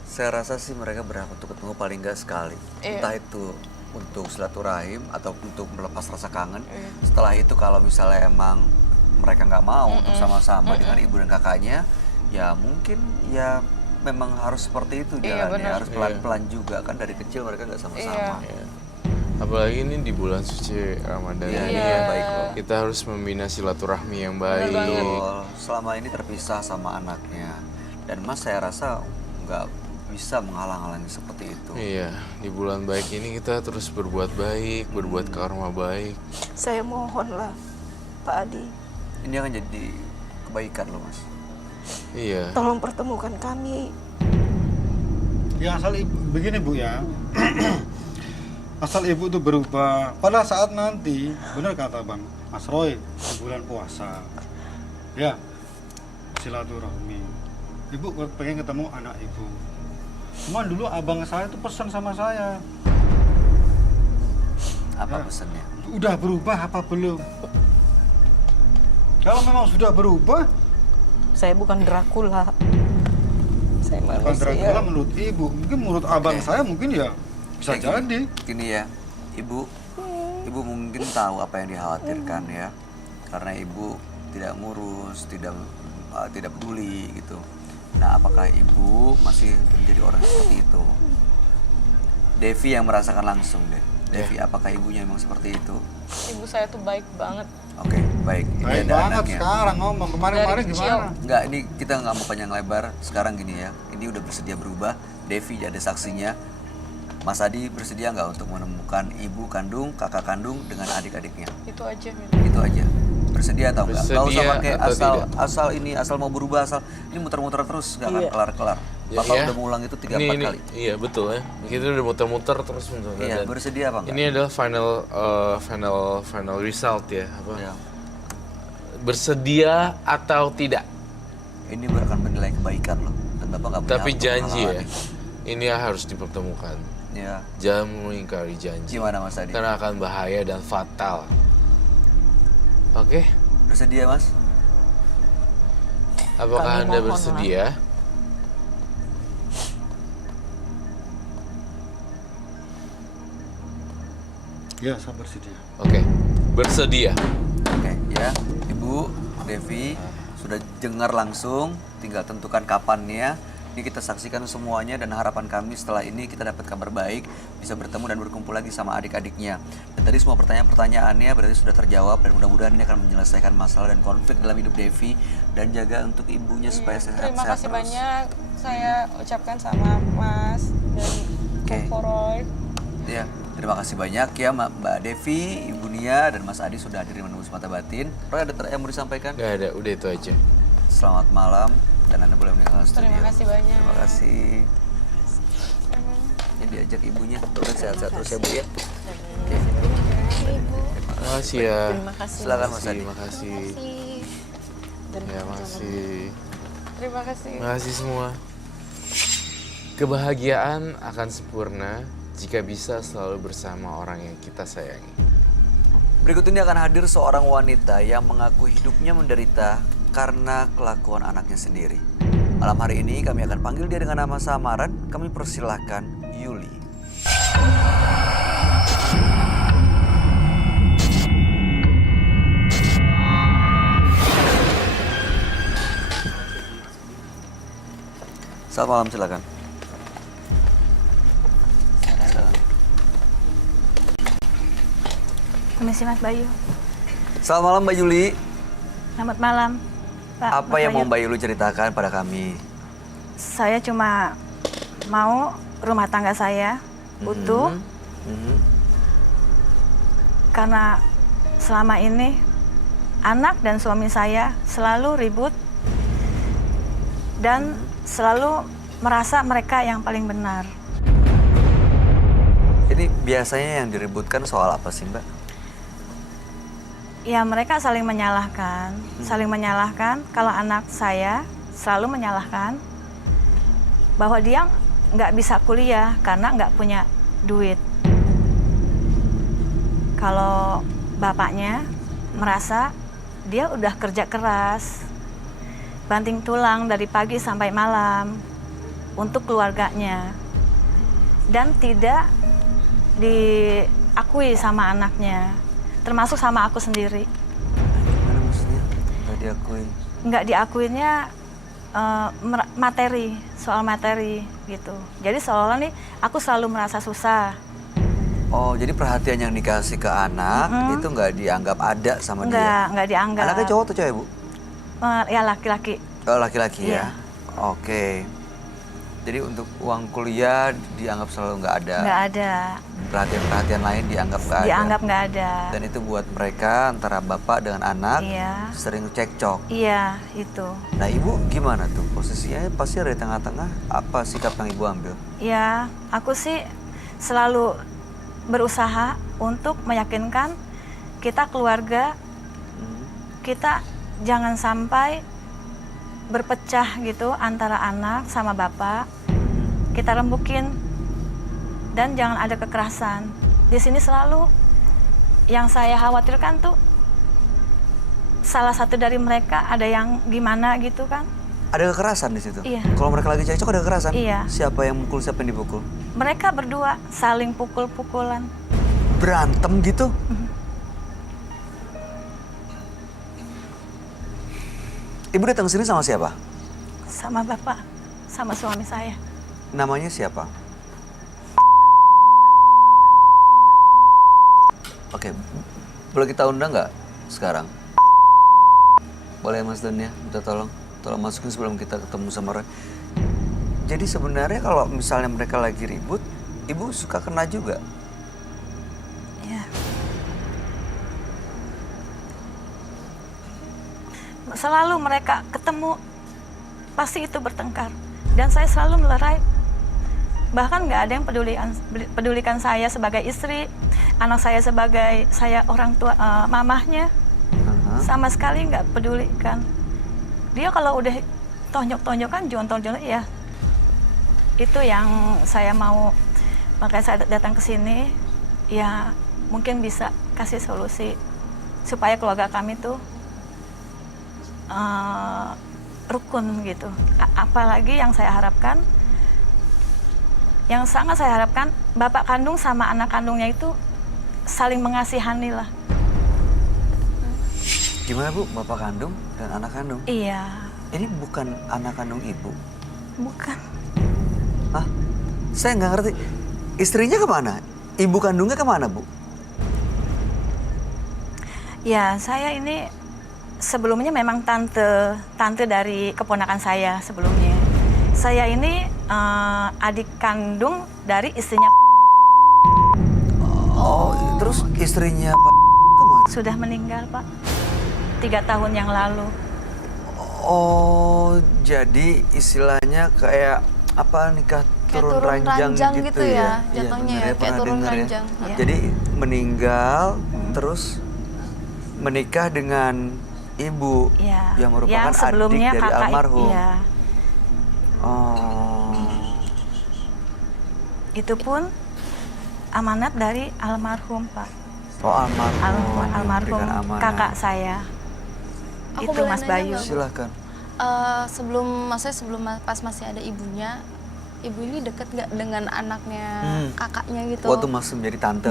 Saya rasa sih mereka berhak untuk ketemu paling nggak sekali. Iya. Entah itu untuk silaturahim atau untuk melepas rasa kangen. Setelah itu kalau misalnya emang mereka nggak mau untuk sama-sama dengan ibu dan kakaknya, ya mungkin ya memang harus seperti itu Iya, jalannya. benar. Harus pelan-pelan juga kan dari kecil mereka nggak sama-sama. Iya. Apalagi ini di bulan suci Ramadan Iya, ini iya, ya. baik loh. Kita harus membina silaturahmi yang baik. Betul. Selama ini terpisah sama anaknya. Dan Mas saya rasa nggak bisa menghalang-halangi seperti itu. Iya, di bulan baik ini kita terus berbuat baik, berbuat karma baik. Saya mohonlah, Pak Adi, Ini akan jadi kebaikan loh Mas. Iya. tolong pertemukan kami. Ya asal ibu, begini Bu ya. Asal ibu itu berubah pada saat nanti, benar kata Bang Mas Roy, di bulan puasa. Ya, silaturahmi. Ibu pengen ketemu anak ibu. Cuman dulu abang saya itu pesan sama saya. Apa Ya. pesannya? Udah berubah apa belum? Kalau memang sudah berubah, Saya bukan Dracula. Saya bukan manusia. Dracula menurut ibu. Mungkin menurut abang saya mungkin ya bisa Kayak jadi. Gini ya, ibu mungkin tahu apa yang dikhawatirkan ya, karena ibu tidak ngurus, tidak peduli gitu. Nah, apakah ibu masih menjadi orang seperti itu? Devi yang merasakan langsung deh. Devi, apakah ibunya memang seperti itu? Ibu saya tuh baik banget. Oke, baik. Ini Baik ada banget anaknya. sekarang ngomong. Kemarin-kemarin Dari kecil. gimana? Enggak, ini kita nggak mau panjang lebar. Sekarang gini ya, ini udah bersedia berubah. Devi ada saksinya. Mas Adi bersedia nggak untuk menemukan ibu kandung, kakak kandung dengan adik-adiknya? Itu aja, Min. Itu aja. Bersedia atau enggak? Nggak usah Bersedia pakai atau asal mau berubah, ini muter-muter terus nggak akan Iya. kelar-kelar. Ya, Bapak ya. udah ngulang itu 3-4 Ini, kali. iya betul ya. Kita udah muter-muter terus bentar. Iya, Dan bersedia apa enggak? ini adalah final result ya. Apa? Ya. Bersedia atau tidak? Ini akan menilai kebaikan loh. Dan Bapak nggak punya Tapi hak untuk janji ya. menghalangi. Ini harus dipertemukan. Ya. Jangan mengingkari janji. Gimana Mas Adi? Karena akan bahaya dan fatal. Oke, Bersedia Mas? apakah Kami Anda mohon, bersedia? Ya, saya bersedia. Oke, bersedia. Oke, ya. Ibu, Devi sudah dengar langsung, tinggal tentukan kapannya. Ini kita saksikan semuanya dan harapan kami setelah ini kita dapat kabar baik, bisa bertemu dan berkumpul lagi sama adik-adiknya. Dan tadi semua pertanyaan-pertanyaannya berarti sudah terjawab dan mudah-mudahan ini akan menyelesaikan masalah dan konflik dalam hidup Devi dan jaga untuk ibunya supaya sehat-sehat Terima kasih terus. banyak saya ucapkan sama Mas dan Oke. Koko Roy. Ya, terima kasih banyak ya Mbak Devi, Ibu Nia dan Mas Adi sudah hadir di Menembus Mata Batin. Roy ada yang mau disampaikan? Gak ada, udah itu aja. Selamat malam dan Anda boleh meninggalkan studio. Terima kasih banyak. Terima kasih. Ya diajak ibunya, terus sehat-sehat terus ya Bu ya. Oke. Terima kasih ya. Terima kasih. Silakan Mas Adi. Terima kasih. Ya masih. Terima kasih. Terima kasih semua. Kebahagiaan akan sempurna jika bisa selalu bersama orang yang kita sayangi. Berikut ini akan hadir seorang wanita yang mengaku hidupnya menderita karena kelakuan anaknya sendiri. Malam hari ini kami akan panggil dia dengan nama samaran. Kami persilahkan Yuli. Selamat malam, silakan. Permisi Mas Bayu. Selamat malam Mbak Yuli. Selamat malam, Pak. Apa Mas yang mau Bayu. Mbak Yuli ceritakan pada kami? Saya cuma mau rumah tangga saya utuh Mhm. karena selama ini anak dan suami saya selalu ribut dan selalu merasa mereka yang paling benar. Ini biasanya yang diributkan soal apa sih Mbak? Ya mereka saling menyalahkan, saling menyalahkan. Kalau anak saya selalu menyalahkan bahwa dia nggak bisa kuliah karena nggak punya duit. Kalau bapaknya merasa dia udah kerja keras, banting tulang dari pagi sampai malam untuk keluarganya dan tidak diakui sama anaknya, termasuk sama aku sendiri. Gimana maksudnya? Nggak diakui. Nggak diakuinya materi, soal materi gitu. Jadi seolah-olah nih aku selalu merasa susah. Oh, jadi perhatian yang dikasih ke anak itu nggak dianggap ada sama dia? Nggak dianggap. Anaknya cowok atau cewek, Bu? Ya laki-laki. Oh, laki-laki Iya. ya? Oke. Jadi untuk uang kuliah dianggap selalu nggak ada? Nggak ada. Perhatian-perhatian lain dianggap nggak ada? Dianggap nggak ada. Dan itu buat mereka antara bapak dengan anak Iya. sering cekcok. Iya, itu. Nah, ibu gimana tuh? Posisinya pasti ada di tengah-tengah. Apa sikap yang ibu ambil? Ya, aku sih selalu berusaha untuk meyakinkan kita keluarga, kita jangan sampai berpecah gitu antara anak sama bapak. Kita rembukin dan jangan ada kekerasan. Di sini selalu yang saya khawatirkan tuh salah satu dari mereka ada yang gimana gitu kan. Ada kekerasan di situ? Iya. Kalau mereka lagi cekcok ada kekerasan? Iya. Siapa yang mukul, siapa yang dipukul? Mereka berdua saling pukul-pukulan. Berantem gitu? Ibu datang ke sini sama siapa? Sama bapak, sama suami saya. Namanya siapa? Oke, boleh kita undang nggak sekarang? Boleh Mas Don ya, minta tolong masukin sebelum kita ketemu sama Roy. Jadi sebenarnya kalau misalnya mereka lagi ribut, ibu suka kena juga? Ya. Selalu mereka ketemu, pasti itu bertengkar. Dan saya selalu melerai. Bahkan nggak ada yang pedulikan saya sebagai istri, anak saya sebagai saya orang tua, mamahnya. Sama sekali nggak pedulikan. Dia kalau udah tonjok-tonjokan, jontol-jontol, ya itu yang saya mau, makanya saya datang ke sini, ya mungkin bisa kasih solusi supaya keluarga kami tuh rukun gitu. Apalagi yang saya harapkan, yang sangat saya harapkan, bapak kandung sama anak kandungnya itu saling mengasihani lah. Gimana Bu, bapak kandung dan anak kandung? Iya. Ini bukan anak kandung ibu? Bukan. Hah? Saya nggak ngerti. Istrinya kemana? Ibu kandungnya kemana, Bu? Ya, saya ini sebelumnya memang tante dari keponakan saya sebelumnya. Saya ini adik kandung dari istrinya. Oh, terus istrinya Pak kemana? Sudah meninggal, Pak. 3 tahun yang lalu. Oh, jadi istilahnya kayak apa, nikah Kayak turun turun ranjang gitu gitu ya, Iya, jatuhnya bener ya, kayak pernah turun denger ranjang. Iya. Jadi meninggal terus menikah dengan ibu Ya. yang merupakan yang sebelumnya adik dari kakak, almarhum. Iya. Oh. Itu pun amanat dari almarhum, Pak. Oh, almarhum. Almarhum Diberikan amanah. kakak saya. Aku Itu boleh Mas nanya Bayu. nggak, Bu? Silakan. Sebelum pas masih ada ibunya, ibu ini deket nggak dengan anaknya, kakaknya gitu? Waktu masih menjadi tante.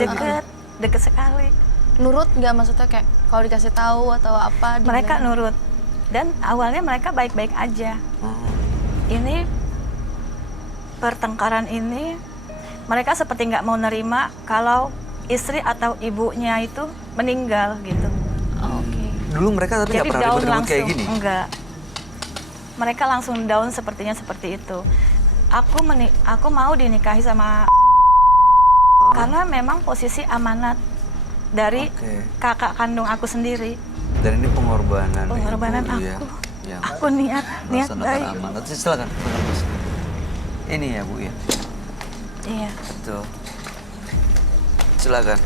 Deket sekali. Nurut nggak, maksudnya kayak kalau dikasih tahu atau apa? Mereka digimana? nurut. Dan awalnya mereka baik-baik aja. Oh. Ini pertengkaran ini mereka seperti nggak mau nerima kalau istri atau ibunya itu meninggal gitu. Oke. Dulu mereka tapi nggak Jadi pernah down ribut-ribut langsung. kayak gini? Enggak. Mereka langsung down sepertinya seperti itu. Aku mau dinikahi sama karena memang posisi amanat dari Oke. kakak kandung aku sendiri. Dan ini pengorbanan Pengorbanan ibu, aku. ya, yang Aku niat melaksanakan baik. amanat. Silakan, Mas. Ini ya Bu ya. Iya. Tuh. Silakan.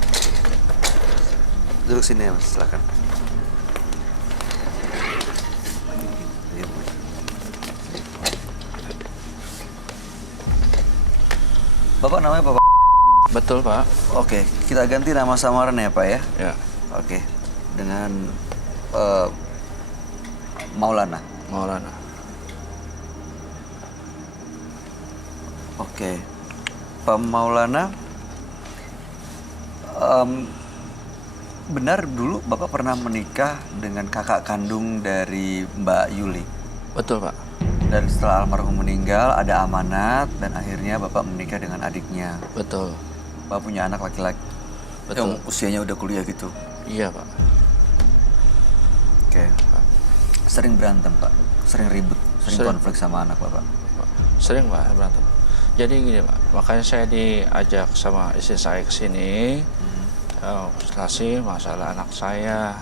Duduk sini ya Mas, silakan. Iya, Bu. Bapak namanya Bapak? Betul, Pak. Oke, kita ganti nama samaran ya Pak ya? Ya, Oke, dengan Maulana. Maulana. Oke, Pak Maulana, benar dulu Bapak pernah menikah dengan kakak kandung dari Mbak Yuli? Betul, Pak. Dan setelah almarhum meninggal ada amanat dan akhirnya Bapak menikah dengan adiknya. Betul. Bapak punya anak laki-laki. Betul. Yang usianya udah kuliah gitu. Iya, Pak. Oke. Sering berantem, Pak? Sering ribut? Sering Sering. konflik sama anak Bapak? Sering, Pak, berantem. Jadi gini, Pak, makanya saya diajak sama istri saya ke sini. Konsultasi masalah anak saya.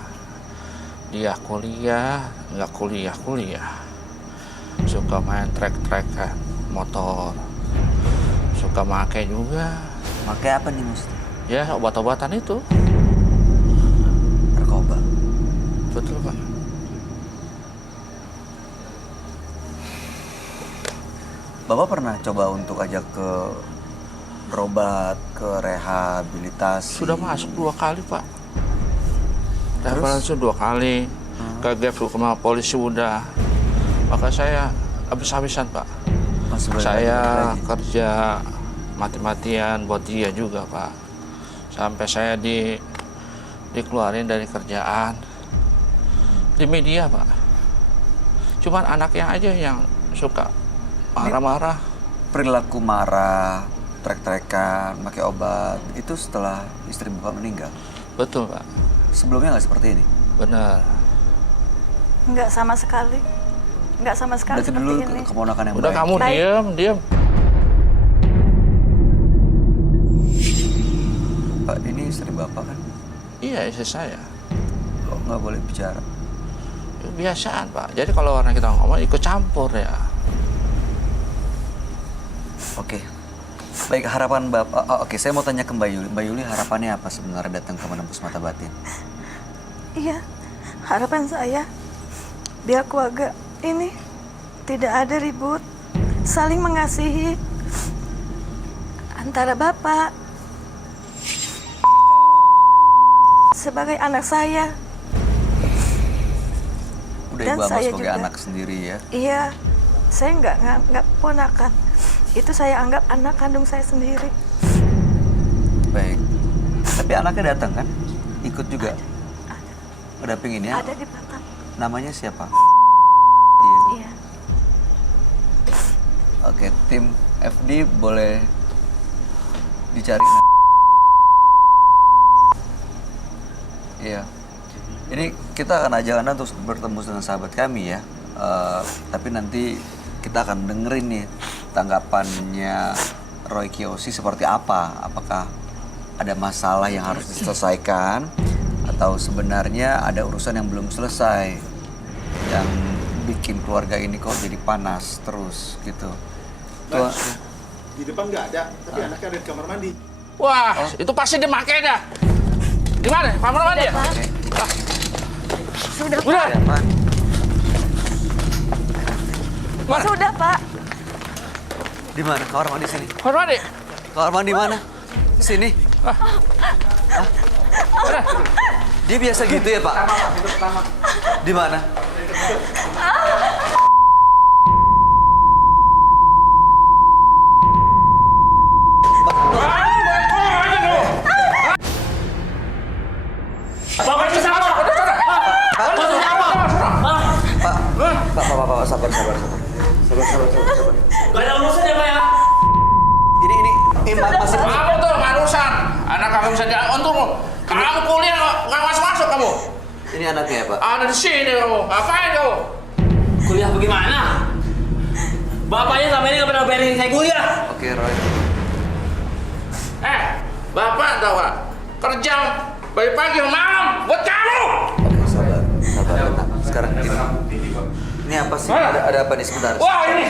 Dia kuliah, nggak kuliah. Suka main trek-trekan motor. Suka make juga. Pakai apa nih Mas? Ya, obat-obatan itu. Narkoba. Betul, Pak. Bapak pernah coba untuk ajak ke berobat, ke rehabilitasi? Sudah masuk 2 kali, Pak. Terus? Rehabilitasi 2 kali. Ke GAP sama polisi udah. Maka saya habis-habisan, Pak. Masih boleh Saya lagi? kerja mati-matian buat dia juga, Pak. Sampai saya dikeluarin dari kerjaan. Di media, Pak. Cuman anaknya aja yang suka marah-marah. Perilaku marah, trek-trekan, pakai obat, itu setelah istri Bapak meninggal? Betul, Pak. Sebelumnya nggak seperti ini? Benar. Enggak sama sekali. Enggak sama sekali Berarti seperti dulu ini. keponakan yang Udah baik. kamu Baik. diam. Pak, ini istri Bapak kan? Iya, istri saya. Kok nggak boleh bicara? Kebiasaan, Pak. Jadi kalau orang kita ngomong ikut campur ya. Oke. Baik, harapan Bapak... oke, saya mau tanya ke Mbak Yuli. Mbak Yuli, harapannya apa sebenarnya datang ke Menembus Mata Batin? Iya, harapan saya biar keluarga ini tidak ada ribut, saling mengasihi antara bapak sebagai anak saya. Udah Dan Ibu anggap saya sebagai juga. anak sendiri ya? Iya, saya nggak ponakan. Itu saya anggap anak kandung saya sendiri. Baik. Tapi anaknya datang kan? Ikut juga? Pendampinginnya? Ada di Batam. Namanya siapa? Dia. Iya. Oke, tim FD boleh dicari. Iya. Ini kita akan ajak Anda untuk bertemu dengan sahabat kami ya. Tapi nanti kita akan dengerin nih tanggapannya Roy Kiyoshi seperti apa. Apakah ada masalah yang harus diselesaikan atau sebenarnya ada urusan yang belum selesai yang bikin keluarga ini kok jadi panas terus gitu. Tuh, Di depan nggak ada, tapi anaknya ada di kamar mandi. Wah, itu pasti dia pakai dah. Di mana? Kamar mandi ya? Sudah, Udah. Pak. siapa? Mana? Sudah, Pak. Di mana? Kamar mandi sini. Kamar mandi. Kamar mandi mana? Sini. Mana? Dia biasa gitu ya, Pak? Di mana? Pak, sabar. Gak ada urusan ya, Pak ya? Ini masih Kamu tuh urusan. Anak kamu bisa diuntung lo. Kamu kuliah nggak masuk kamu. ini anaknya ya, Pak. Ada di sini kamu. Ngapain kamu? Kuliah bagaimana? Bapaknya selama ini gak pernah bayarin saya kuliah. Oke, Roy. Bapak tahu nggak? Kerja dari pagi ke malam buat kamu. Oke, sabar. Tenang. Sekarang gini. Ini apa sih? Ada apa nih sebentar? Wah ini.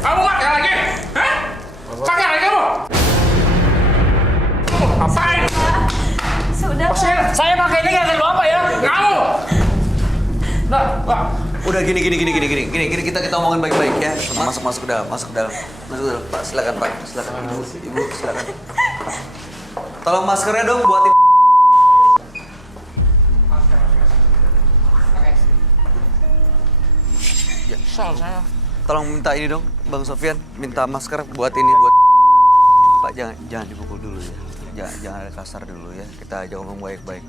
Kamu pakai lagi? Hah? Pakai lagi kamu? Ngapain? Sudah, Pak. Saya pakai ini gak akan bapak ya? Kamu. Nah, Pak. Udah gini kita omongin baik-baik ya. Masuk ke dalam. Pak, silakan Pak. Silakan Ibu silakan. Tolong maskernya dong buat Ibu. Ya, salah saya. Tolong minta ini dong, Bang Sofyan, minta masker buat ini buat Pak, jangan dipukul dulu ya. Jangan ada kasar dulu ya. Kita aja ngomong baik-baik.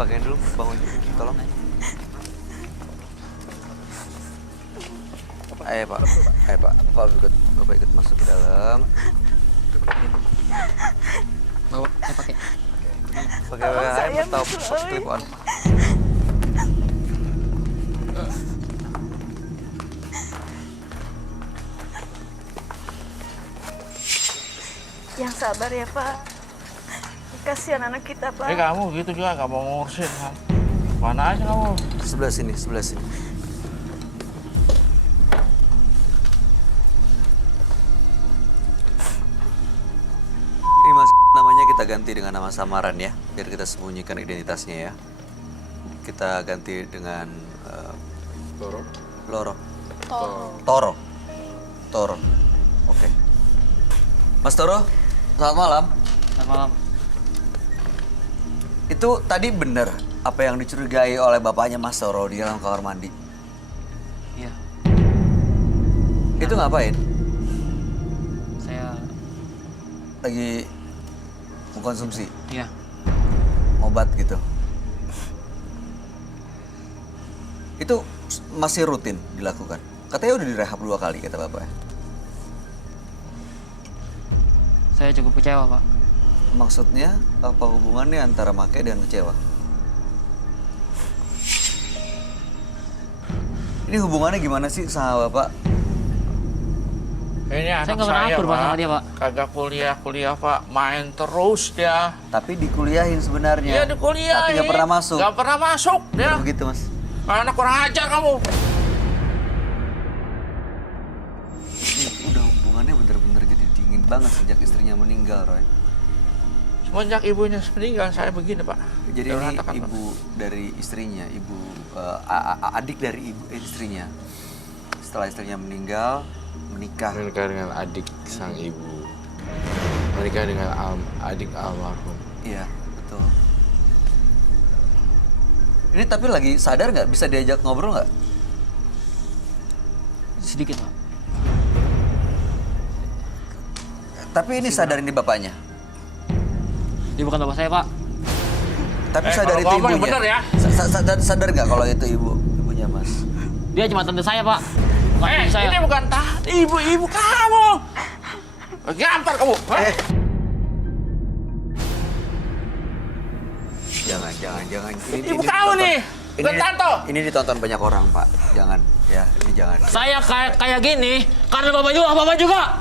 Pakaiin dulu, Bang Oji, tolong. Ayo Pak, Bapak ikut masuk ke dalam. Bawa, pakai. Pakai atau clip on. Yang sabar ya Pak. Kasihan anak kita Pak. Kamu gitu juga nggak mau ngurusin kan? Mana aja kamu? Sebelah sini. Ini Mas, namanya kita ganti dengan nama samaran ya, biar kita sembunyikan identitasnya ya. Kita ganti dengan Toro. Oke. Mas Toro, selamat malam. Selamat malam. Itu tadi benar apa yang dicurigai oleh bapaknya Mas Toro di dalam kamar mandi? Iya. Itu ngapain? Saya Lagi mengkonsumsi iya. obat gitu. Itu masih rutin dilakukan. Katanya udah direhab 2 kali kata bapaknya. Saya cukup kecewa, Pak. Maksudnya apa hubungannya antara make dan kecewa? Ini hubungannya gimana sih sama bapak? Ini Saya anak nggak pernah saya, akur, Pak, Pak. sama dia, Pak. Kagak kuliah, Pak. Main terus dia. Tapi dikuliahin sebenarnya. Iya dikuliahin. Tapi nggak pernah masuk. Nggak pernah masuk dia. Kenapa begitu mas? Anak kurang ajar kamu. Udah hubungannya bener-bener jadi dingin banget sejak istrinya meninggal, Roy. Semenjak ibunya meninggal saya begini, Pak. Jadi Dia ini mengatakan, Pak. ibu dari istrinya, adik dari istrinya. Setelah istrinya meninggal, menikah. Menikah dengan adik sang ibu. Menikah dengan adik almarhum. Iya, betul. Ini tapi lagi sadar nggak? Bisa diajak ngobrol nggak? Sedikit, Pak. Tapi ini sadar ini bapaknya. Dia bukan bapak saya, Pak. Tapi sadar kalau itu ngomong yang ibunya. bener ya. Sadar nggak kalau itu ibunya mas? Dia cuma tante saya, Pak. Bukan ibu saya. Ini bukan ibu kamu. Gampar kamu. Jangan. Ibu kamu nih. Bukan tante. Ini ditonton banyak orang pak. Jangan, ya ini jangan. Saya kayak gini karena bapak juga.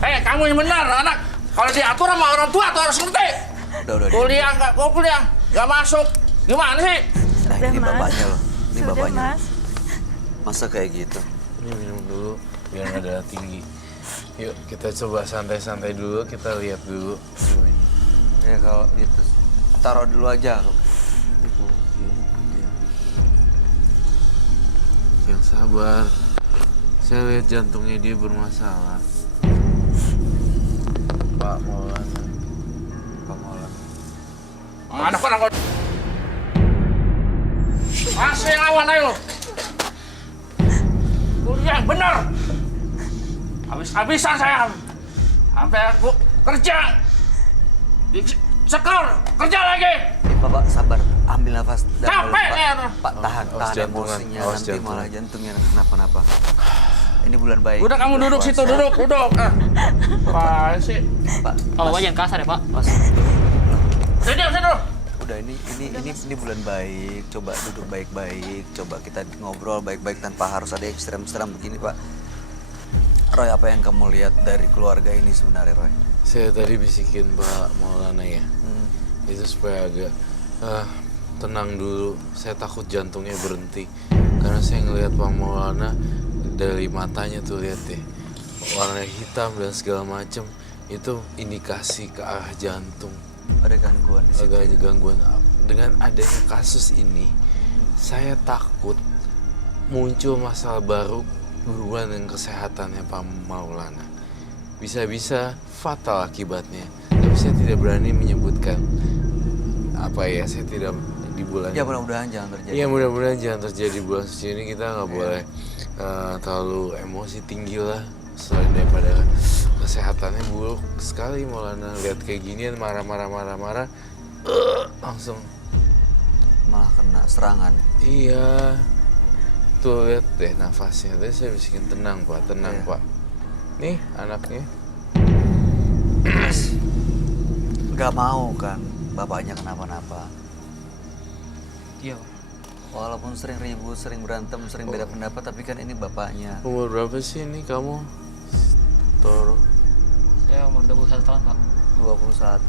Kamu yang benar, anak. Kalau diatur sama orang tua tuh harus ngerti. Udah. Kuliah nggak masuk. Gimana sih? Nah, ini Mas. bapaknya loh. Ini Sudah, bapaknya. Mas. Masa kayak gitu? Ini minum dulu biar nggak darah tinggi. Yuk kita coba santai-santai dulu, kita lihat dulu semuanya. Ya kalau itu taruh dulu aja. Yang sabar. Saya lihat jantungnya dia bermasalah. Pak Maulana. Anak-anak. Masih lawan ayo. Kuliah yang benar. Habis-habisan saya. Sampai aku kerja. Sekor, kerja lagi. Bapak sabar, ambil nafas dalam. Capek ya. Pak tahan jantungan, emosinya awas nanti jantungan. malah jantungnya kenapa-napa. Ini bulan baik. Udah kamu duduk puasa. situ, duduk. Apa sih? Pak, Kalau bapak jangan kasar ya, Pak. Mas. Sini. Udah ini bulan baik. Coba duduk baik-baik. Coba kita ngobrol baik-baik tanpa harus ada ekstrem-ekstrem begini, Pak. Roy, apa yang kamu lihat dari keluarga ini sebenarnya, Roy? Saya tadi bisikin Pak Maulana ya. Itu supaya agak tenang dulu. Saya takut jantungnya berhenti. Karena saya ngelihat Pak Maulana dari matanya tuh, lihat deh. Warna hitam dan segala macem. Itu indikasi ke arah jantung. Ada gangguan di situ. Agak gangguan. Dengan adanya kasus ini, saya takut muncul masalah baru berhubungan dengan kesehatannya Pak Maulana. Bisa-bisa fatal akibatnya. Tapi saya tidak berani menyebutkan saya tidak di bulan Ya mudah-mudahan jangan terjadi. Iya mudah-mudahan jangan terjadi bulan suci ini. Kita nggak boleh terlalu emosi tinggi lah. Selain daripada kesehatannya buruk sekali Maulana. Lihat kayak ginian marah-marah langsung Malah kena serangan. iya. Tuh lihat deh nafasnya. Tadi saya bisikin tenang Pak, tenang Iya. Pak. Nih anaknya. Gak mau kan bapaknya kenapa-napa. Iya, Pak. Walaupun sering ribut, sering berantem, sering beda pendapat, tapi kan ini bapaknya. Umur berapa sih ini kamu? Toro. Saya umur 21 tahun, Pak. 21.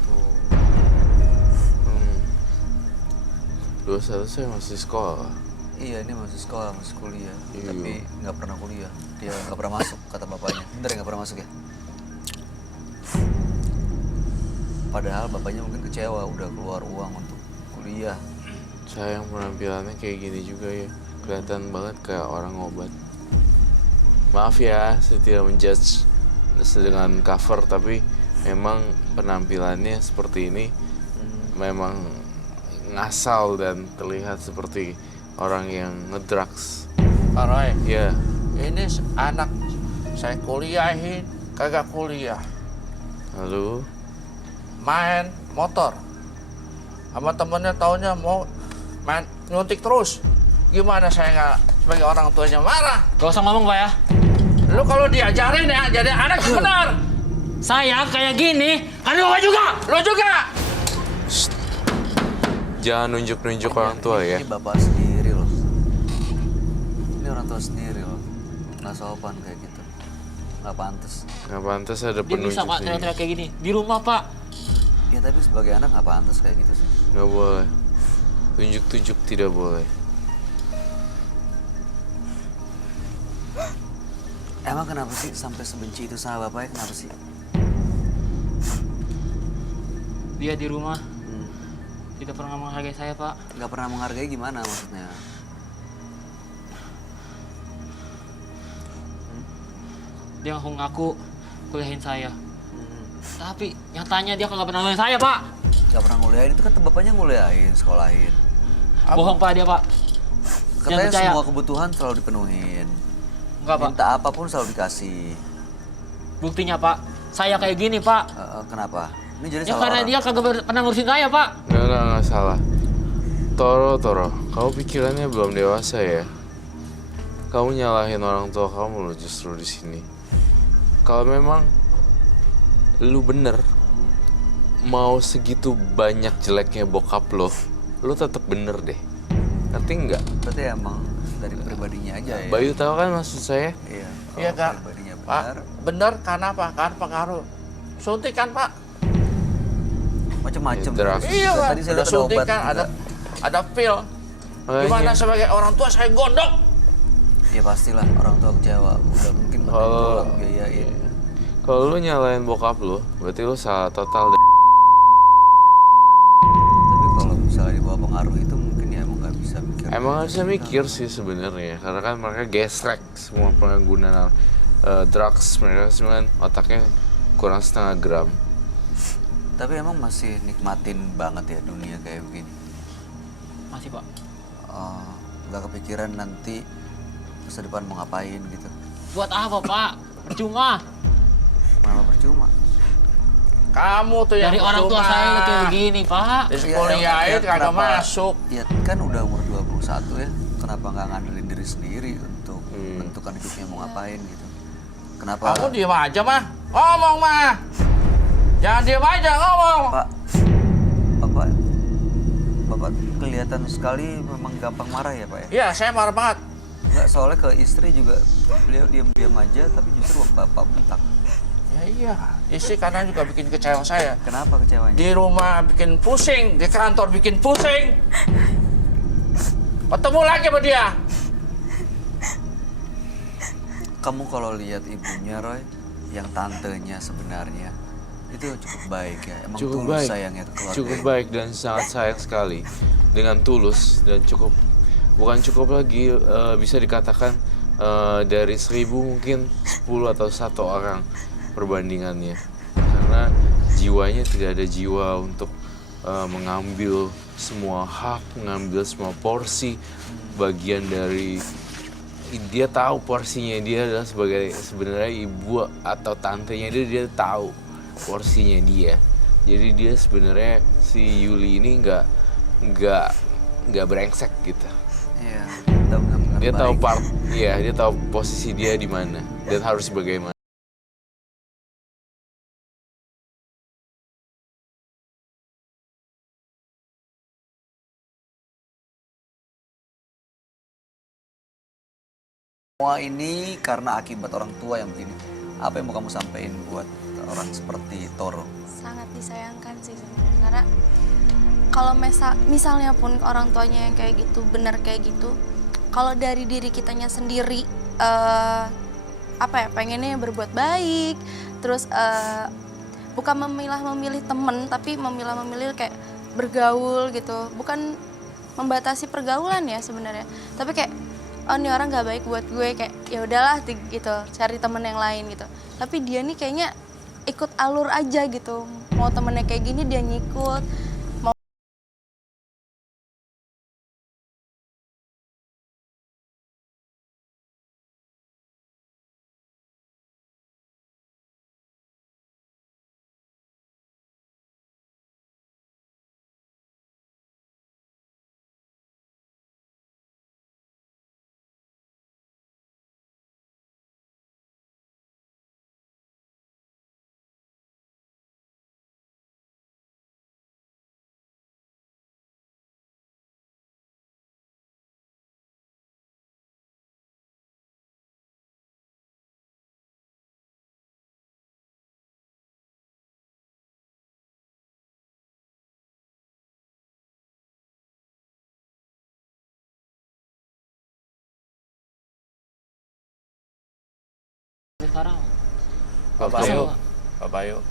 21 saya masih sekolah. Iya, ini masih sekolah, masih kuliah. Iya. Tapi nggak pernah kuliah. Dia nggak pernah masuk, kata bapaknya. Bener nggak pernah masuk ya? Padahal bapaknya mungkin kecewa, udah keluar uang untuk kuliah. Sayang penampilannya kayak gini juga ya. Kelihatan banget kayak orang obat. Maaf ya, saya tidak menjudge dengan cover, tapi memang penampilannya seperti ini memang ngasal dan terlihat seperti orang yang ngedrugs. Pak Roy, Ya, ini anak saya kuliahin, kagak kuliah. lalu Main motor. Sama temennya taunya mau main nyuntik terus. Gimana saya nggak sebagai orang tuanya marah? Gak usah ngomong, Pak ya. Lu kalau diajarin ya jadi anak yang benar. Saya kayak gini, kan Bapak juga. Lu juga. jangan nunjuk-nunjuk orang tua ya. Ini bapak sendiri loh. Ini orang tua sendiri loh. Nggak sopan kayak gitu. Nggak pantas. Nggak pantas ada Dia bisa, penunjuk Pak, sendiri. teriak-teriak kayak gini. Di rumah, Pak. Ya tapi sebagai anak nggak pantas kayak gitu sih. Nggak boleh. Tunjuk-tunjuk tidak boleh. Emang kenapa sih sampai sebenci itu sama bapaknya? Kenapa sih? Dia di rumah tidak pernah menghargai saya, Pak. Nggak pernah menghargai gimana maksudnya? Dia ngaku kuliahin saya. Tapi nyatanya dia kagak pernah kuliahin saya, Pak. Nggak pernah nguliahin, itu kan bapaknya nguliahin, sekolahin. Bohong, Pak, dia, Pak. Katanya percaya. semua kebutuhan selalu dipenuhin. Enggak, Pak. Minta apapun selalu dikasih. Buktinya, Pak. Saya kayak gini, Pak. Kenapa? Ini jadi Ya salah karena orang. dia kagak pernah ngurusin saya, Pak. Nggak salah. Toro, kamu pikirannya belum dewasa ya. Kamu nyalahin orang tua kamu loh justru di sini. Kalau memang lu bener mau segitu banyak jeleknya bokap lo tetap bener deh. Ngerti nggak? Berarti emang dari pribadinya aja ya. Bayu tahu kan maksud saya? Iya. Iya, kalau Kak. pribadinya Pak, benar, bener karena apa? Kan pengaruh. Suntik kan, Pak? macem-macem. Ya, drugs. Iya, Pak. Tadi saya Ada lihat ada suntik obat kan, juga. ada pil. Makanya. Gimana sebagai orang tua saya gondok? Ya pastilah orang tua kecewa. Udah mungkin banting Kalau- tulang biayain. Kalau lu nyalain bokap lu, berarti lu salah total deh. Tapi kalau misalnya di bawah pengaruh itu mungkin ya emang nggak bisa mikir. Emang harusnya mikir sih sebenarnya, karena kan mereka gesrek semua pengguna drugs, mereka semua kan otaknya kurang setengah gram. Tapi emang masih nikmatin banget ya dunia kayak begini. Masih, Pak. Nggak kepikiran nanti masa depan mau ngapain gitu. Buat apa, Pak? Percuma. Malah percuma. Kamu tuh yang Dari orang tua percuma. saya kayak begini, Pak. Di kuliahin kagak kenapa- masuk. Ya kan udah umur 21 ya. Kenapa nggak ngandelin diri sendiri untuk menentukan hidupnya mau ngapain gitu. Kenapa? Kamu diem aja, mah. Ngomong, mah. Jangan diem aja, ngomong. Pak, Bapak kelihatan sekali memang gampang marah ya Pak ya? Iya, saya marah banget. Nggak, soalnya ke istri juga beliau diam-diam aja, tapi justru Bapak bentak. Ya iya, istri kadang juga bikin kecewa saya. Kenapa kecewanya? Di rumah bikin pusing, di kantor bikin pusing. Ketemu lagi sama dia. Kamu kalau lihat ibunya Roy, yang tantenya sebenarnya, itu cukup baik ya. Emang Cukup tulus baik, sayangnya ke keluarga. cukup baik dan sangat sayang sekali dengan tulus dan cukup, bukan cukup lagi bisa dikatakan dari 1000 mungkin 10 atau 1 orang perbandingannya, karena jiwanya tidak ada jiwa untuk mengambil semua hak, mengambil semua porsi bagian dari. Dia tahu porsinya dia adalah sebagai sebenarnya ibu atau tantenya dia tahu porsinya dia. Jadi dia sebenarnya si Yuli ini nggak brengsek gitu. Iya, kita benar-benar Dia tahu baik. dia tahu posisi dia di mana dan harus bagaimana. Semua ini karena akibat orang tua yang begini. Apa yang mau kamu sampaikan buat orang seperti Toro? Sangat disayangkan sih sebenarnya, karena kalau misalnya pun orang tuanya yang kayak gitu, benar kayak gitu, kalau dari diri kitanya sendiri pengennya berbuat baik, terus bukan memilih temen, tapi memilih kayak bergaul gitu, bukan membatasi pergaulan ya sebenarnya, tapi kayak oh ini orang nggak baik buat gue, kayak ya udahlah gitu, cari temen yang lain gitu. Tapi dia nih kayaknya ikut alur aja gitu, mau temennya kayak gini dia ngikut. Sekarang Pak Bayu,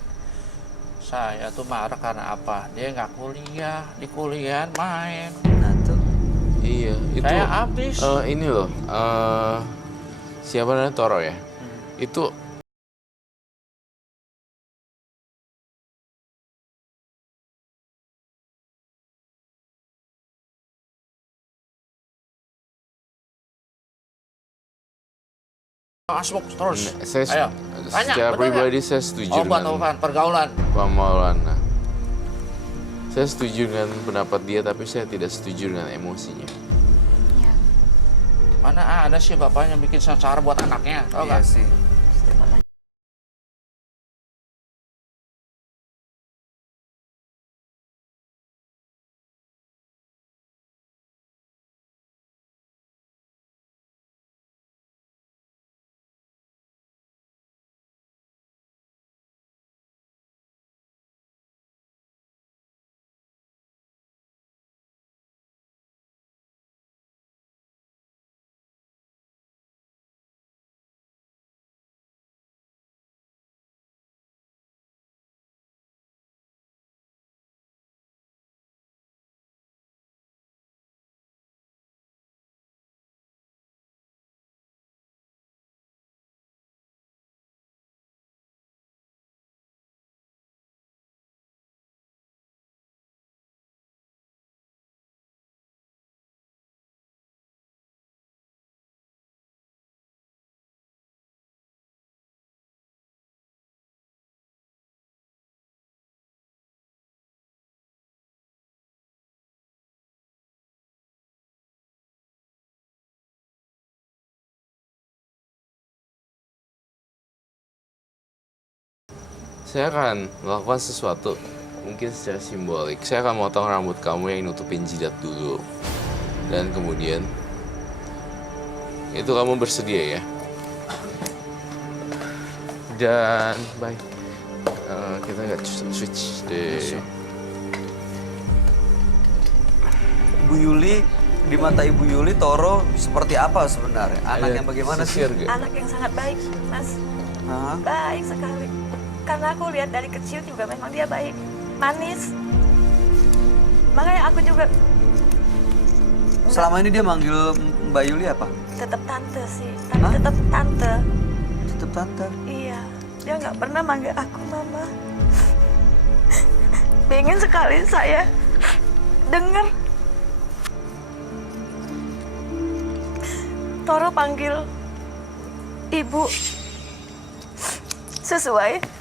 saya tuh marah karena apa? Dia nggak kuliah, di kuliahan main. Nah tuh. Iya, itu Saya habis. ini loh, siapa namanya Toro ya? Itu Masuk terus. saya Ayo, tanya, secara betul pribadi saya setuju dengan Obat-obatan pergaulan. Pak Maulana. Saya setuju dengan pendapat dia, tapi saya tidak setuju dengan emosinya. Mana ada sih bapaknya bikin secara buat anaknya, tau Iya gak? sih. Saya akan melakukan sesuatu, mungkin secara simbolik. Saya akan motong rambut kamu yang nutupin jidat dulu. Dan kemudian, itu kamu bersedia ya? Dan, baik. Kita nggak switch deh. Ibu Yuli, di mata Ibu Yuli, Toro seperti apa sebenarnya? Anak yang bagaimana sih? Anak yang sangat baik, Mas. Hah? Baik sekali. Karena aku lihat dari kecil juga memang dia baik, manis. Makanya aku juga Selama ini dia manggil Mbak Yuli apa? tetap tante sih, tapi tetap tante. Tetap tante. Iya, dia nggak pernah manggil aku mama. Pengen sekali saya dengar Toro panggil ibu sesuai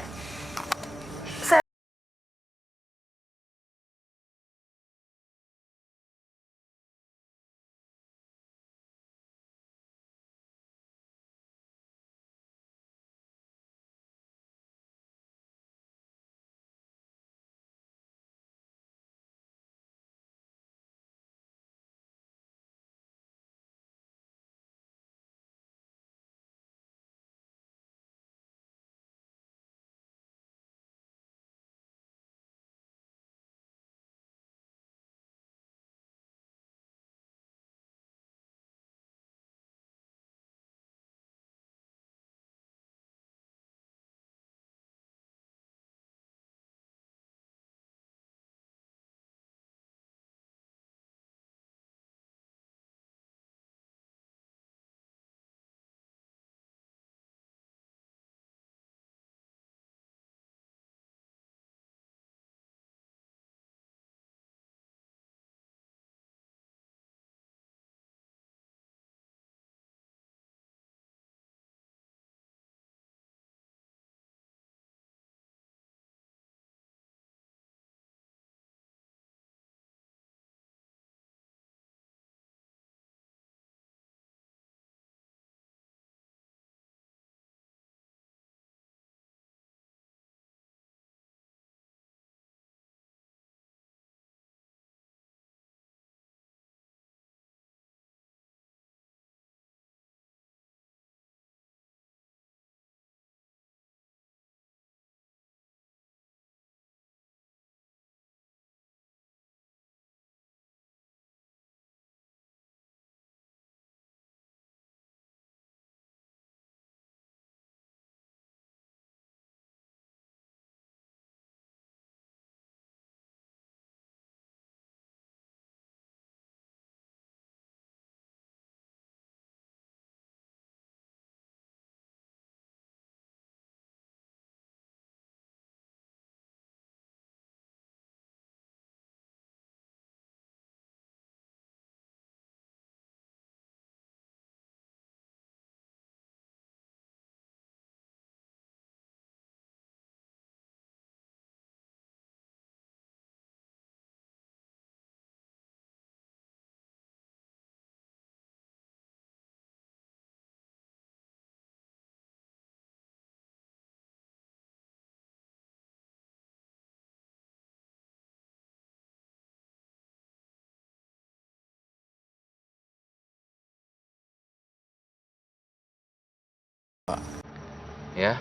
Ya.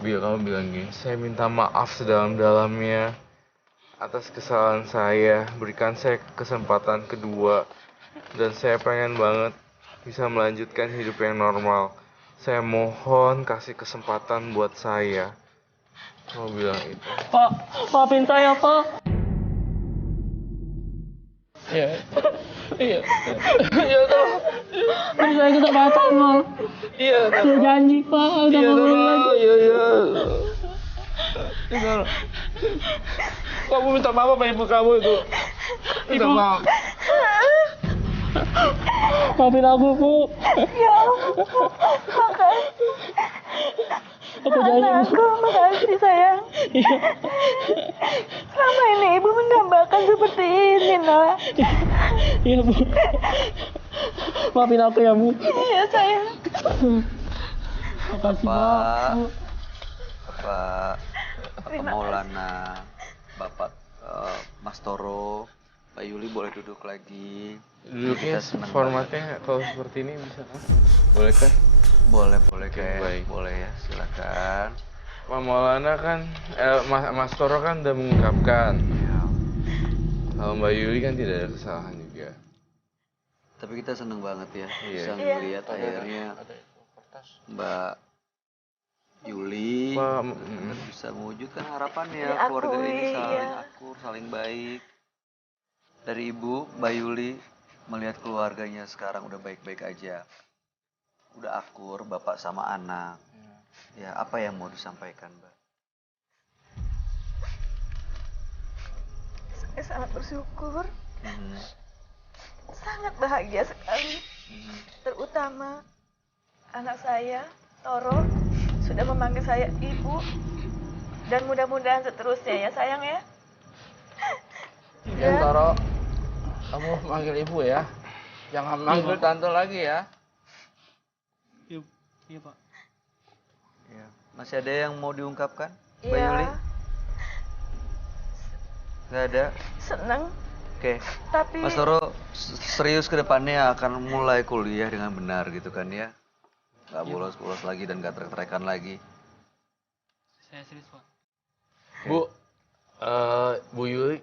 Biar kamu bilang gini, saya minta maaf sedalam-dalamnya atas kesalahan saya. Berikan saya kesempatan kedua. Dan saya pengen banget bisa melanjutkan hidup yang normal. Saya mohon kasih kesempatan buat saya. Kamu bilang itu. Pak, maafin saya, Pak. Iya. Iya. Iya, Pak. Beri saya kesempatan, Pak. Iya, Pak. Saya janji, Pak. Udah mau lagi. Iya, iya. Iya. Kamu minta maaf sama ibu kamu itu. Minta maaf. Maafin aku, Bu. Ya Allah, makasih. Aku janji, Bu. Anakku, makasih sayang. Iya. Selama ini ibu mendambakan seperti ini, nak. Iya, Bu. Maafin aku ya, Bu. Iya sayang. Makasih, Bapak, Bu. Bapak Maulana, Bapak Mas Toro, Mbak Yuli boleh duduk lagi. Duduknya Kita senang formatnya kalau seperti ini bisa kan? Boleh kan? Boleh, boleh Oke, kayak baik. boleh ya, silakan. Pak Maulana kan, Mas Toro kan udah mengungkapkan. Ya. Kalau Mbak Yuli kan tidak ada kesalahan juga. Tapi kita seneng banget ya Iya. bisa Iya. melihat akhirnya Mbak Yuli Pak, bisa mewujudkan harapannya Diakui, keluarga ini saling iya. akur, saling baik. Dari Ibu, Mbak Yuli melihat keluarganya sekarang udah baik-baik aja. Udah akur, bapak sama anak. Ya, apa yang mau disampaikan, Mbak? Saya sangat bersyukur, Mhm. sangat bahagia sekali. Terutama anak saya, Toro, sudah memanggil saya ibu. Dan mudah-mudahan seterusnya ya sayang ya. Ya, Toro, kamu manggil ibu ya. Jangan manggil tante lagi ya. Iya, iya, Pak. Ya. Masih ada yang mau diungkapkan, Mbak Iya, Yuli? Nggak ada? senang. Oke. Tapi Mas Toro serius ke depannya akan mulai kuliah dengan benar gitu kan ya? Nggak bolos-bolos lagi dan nggak trek-trekan lagi. Saya serius, Pak. Bu Yuli,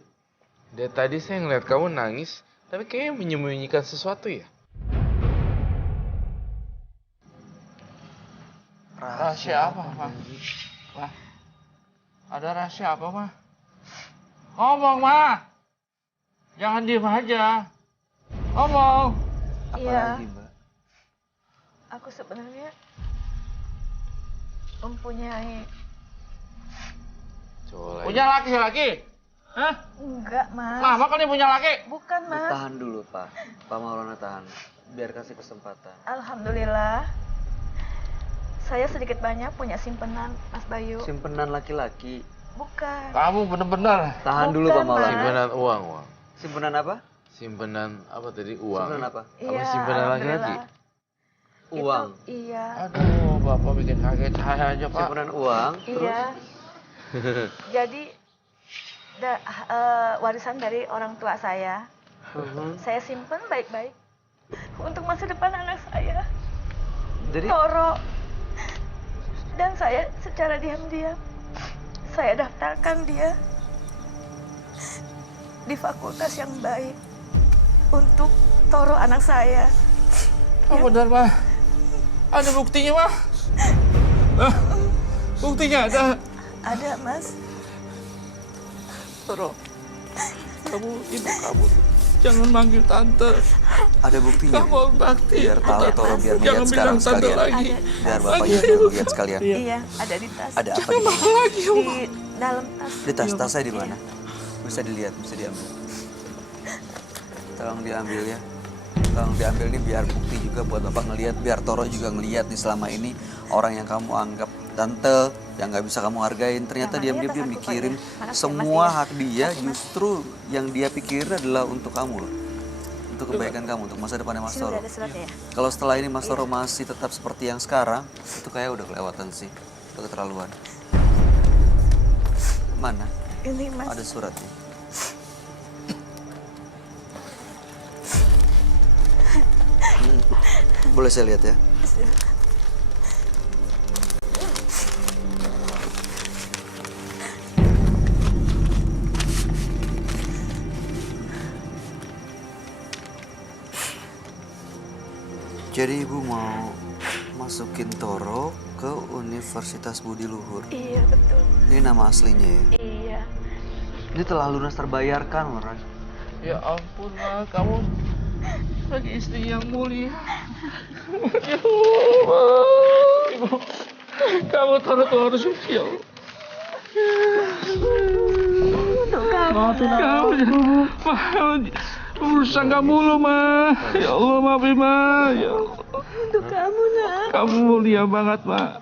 dari tadi saya ngeliat kamu nangis, tapi kayaknya menyembunyikan sesuatu ya? Rahasia apa, Ma? Ma, ada rahasia apa, Ma? Ngomong, Ma. Jangan diem aja. Ngomong. Apa Iya. lagi, Mbak? aku sebenarnya mempunyai Coba lagi. Punya laki-laki? Hah? enggak mas. Mama kan dia punya laki? Bukan mas. Tahan dulu, Pak. Pak Maulana tahan. Biar kasih kesempatan. Alhamdulillah. Saya sedikit banyak punya simpenan Mas Bayu. Simpenan laki-laki. Bukan. Kamu bener-bener. Tahan dulu, Bukan, Pak Maulana. Mas. Simpenan uang. Simpenan apa? Simpenan apa tadi? Uang. Simpenan apa? Iya, simpenan laki-laki? alhamdulillah. Uang. Iya. Aduh, Bapak bikin kaget saya aja, Pak. Simpenan uang. Iya. Jadi warisan dari orang tua saya. Saya simpen baik-baik untuk masa depan anak saya. Jadi Toro. Dan saya secara diam-diam saya daftarkan dia di fakultas yang baik untuk Toro anak saya. Oh, benar, Ma. Ada buktinya, Ma. Hah? Buktinya ada. Ada, Mas. Toro, kamu, ibu kamu, jangan manggil tante. ada buktinya. Kamu harus bakti. Biar tahu Toro, biar Jangan melihat bilang sekarang tante sekalian. lagi. Biar bapaknya juga melihat sekalian. Iya, ada di tas. Ada apa Jangan di mahal lagi, ya, Ma. Di dalam tas. Di tas saya di mana? Bisa dilihat, bisa diambil. Tolong diambil ya. Tolong diambil nih biar bukti juga buat Bapak ngelihat, biar Toro juga ngelihat nih selama ini orang yang kamu anggap tante yang nggak bisa kamu hargain, ternyata Nah, diam-diam iya, dia tas aku, mikirin Pak, ya. Makasih, semua Mas, ya. hak dia, Makasih, Mas. justru yang dia pikirin adalah untuk kamu loh. Untuk kebaikan kamu, untuk masa depannya Mas Sini Toro. udah ada suratnya ya. Kalau setelah ini Mas Toro masih tetap seperti yang sekarang, itu kayak udah kelewatan sih, udah keterlaluan. Mana? Ini Mas. Ada suratnya. boleh saya lihat ya? Jadi ibu mau masukin Toro ke Universitas Budi Luhur. Iya, betul. Ini nama aslinya ya? Iya. Ini telah lunas terbayarkan, Roy. Ya ampun, Ma. Kamu sebagai istri yang mulia. Ya Allah, Ibu. Kamu harus ya Allah. Maafin aku. Kamu urusan kamu lo, Ma. Ya Allah, maafin, Ma. Ya Allah. Untuk kamu, Nak. Kamu mulia banget, Ma.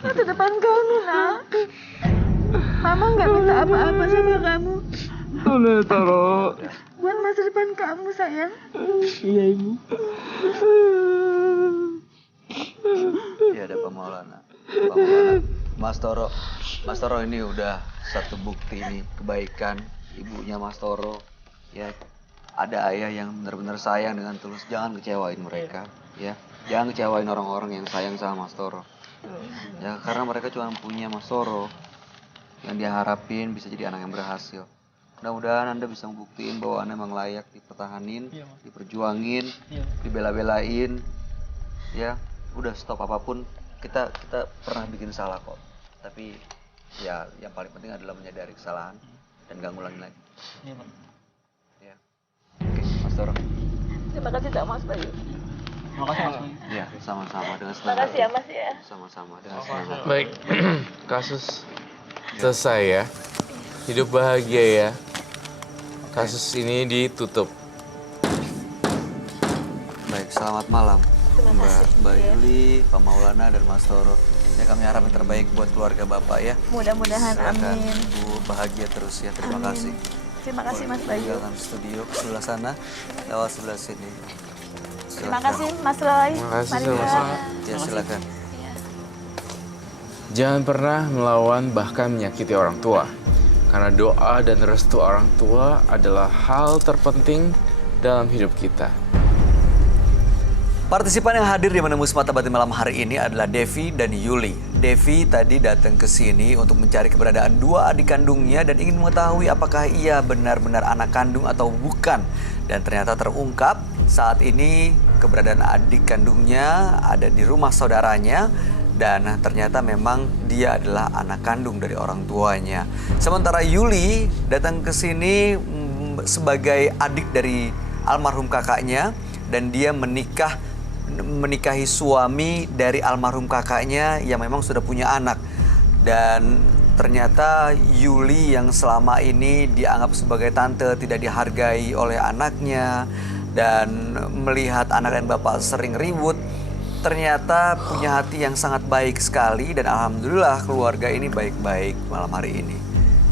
Masa depan kamu, Nak. Mama nggak minta apa-apa sama kamu. Udah, Toro. Buat masa depan kamu, sayang. Iya, Ibu. Ya ada Pak Maulana. Pak Maulana. Mas Toro ini udah satu bukti nih kebaikan ibunya Mas Toro. Ya, ada ayah yang benar-benar sayang dengan tulus. Jangan kecewain mereka, ya. Jangan kecewain orang-orang yang sayang sama Mas Toro. Ya, karena mereka cuma punya Mas Toro yang dia harapin bisa jadi anak yang berhasil. Mudah-mudahan Anda bisa membuktiin bahwa Anda memang layak dipertahanin, diperjuangin, dibela-belain. Ya, udah stop apapun. Kita pernah bikin salah kok. Tapi ya yang paling penting adalah menyadari kesalahan dan gak ngulangin lagi. Iya, Pak. Ya. Oke, Mas Toro. Terima kasih, Kak Mas Bayu. Makasih, Mas. Ya, sama-sama dengan senang Terima kasih hati. ya, Mas ya. Sama-sama dengan senang hati. Baik, kasus selesai ya. Hidup bahagia ya. Kasus ini ditutup. Baik, selamat malam Mbak Yuli, Pak Maulana, dan Mas Toro. Ya, kami harap yang terbaik buat keluarga Bapak ya. Mudah-mudahan, Silakan amin. Ibu bahagia terus ya. Terima kasih. Terima kasih, Mas Bayu. Tinggalkan studio ke sebelah sana, lewat sebelah sini. Terima Silakan. kasih, Mas Roy. Terima kasih Mari, sama-sama. Kak. Ya, silakan. Jangan pernah melawan bahkan menyakiti orang tua. Karena doa dan restu orang tua adalah hal terpenting dalam hidup kita. Partisipan yang hadir di Menembus Mata Batin malam hari ini adalah Devi dan Yuli. Devi tadi datang ke sini untuk mencari keberadaan dua adik kandungnya dan ingin mengetahui apakah ia benar-benar anak kandung atau bukan. Dan ternyata terungkap saat ini keberadaan adik kandungnya ada di rumah saudaranya dan ternyata memang dia adalah anak kandung dari orang tuanya. Sementara Yuli datang ke sini sebagai adik dari almarhum kakaknya dan dia menikahi suami dari almarhum kakaknya yang memang sudah punya anak. Dan ternyata Yuli yang selama ini dianggap sebagai tante tidak dihargai oleh anaknya dan melihat anak dan bapak sering ribut, ternyata punya hati yang sangat baik sekali dan alhamdulillah keluarga ini baik-baik malam hari ini.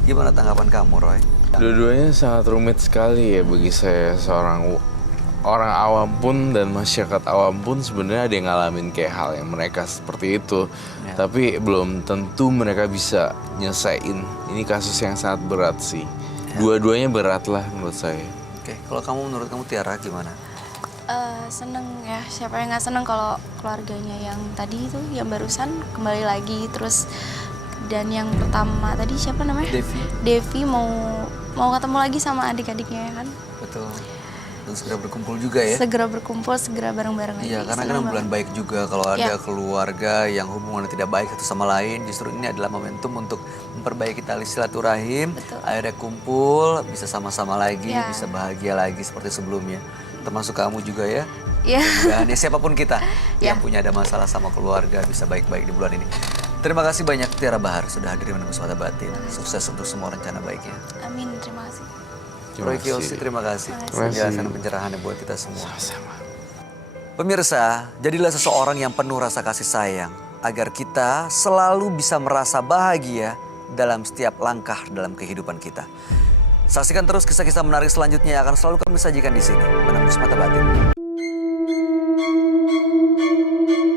Gimana tanggapan kamu, Roy? Dua-duanya sangat rumit sekali ya bagi saya, seorang orang awam pun dan masyarakat awam pun sebenarnya ada yang ngalamin kayak hal yang mereka seperti itu. Ya. Tapi belum tentu mereka bisa nyelesain. Ini kasus yang sangat berat sih. Dua-duanya berat lah menurut saya. Oke, kalau menurut kamu Tiara gimana? Seneng ya, siapa yang nggak seneng kalau keluarganya yang tadi itu yang barusan kembali lagi terus. Dan yang pertama tadi siapa namanya? Devi mau ketemu lagi sama adik-adiknya ya kan? Betul. Dan segera berkumpul juga ya? Segera berkumpul, segera bareng-bareng lagi. Iya, karena Seneng kan bulan banget. baik juga kalau ada keluarga yang hubungannya tidak baik satu sama lain. Justru ini adalah momentum untuk memperbaiki tali silaturahim. Betul. Akhirnya kumpul, bisa sama-sama lagi, Ya. bisa bahagia lagi seperti sebelumnya. Termasuk kamu juga ya. Iya. Mudah-mudahan ya siapapun kita Ya. yang punya ada masalah sama keluarga bisa baik-baik di bulan ini. Terima kasih banyak Tiara Bahar sudah hadir di Menembus Mata Batin. Sukses untuk semua rencana baiknya. Amin, terima kasih. Terima Roy Kiyoshi, kasih. terima kasih. Terima kasih. Penjelasan dan pencerahannya buat kita semua. Sama-sama. Pemirsa, jadilah seseorang yang penuh rasa kasih sayang agar kita selalu bisa merasa bahagia dalam setiap langkah dalam kehidupan kita. Saksikan terus kisah-kisah menarik selanjutnya yang akan selalu kami sajikan di sini, Menembus Mata Batin.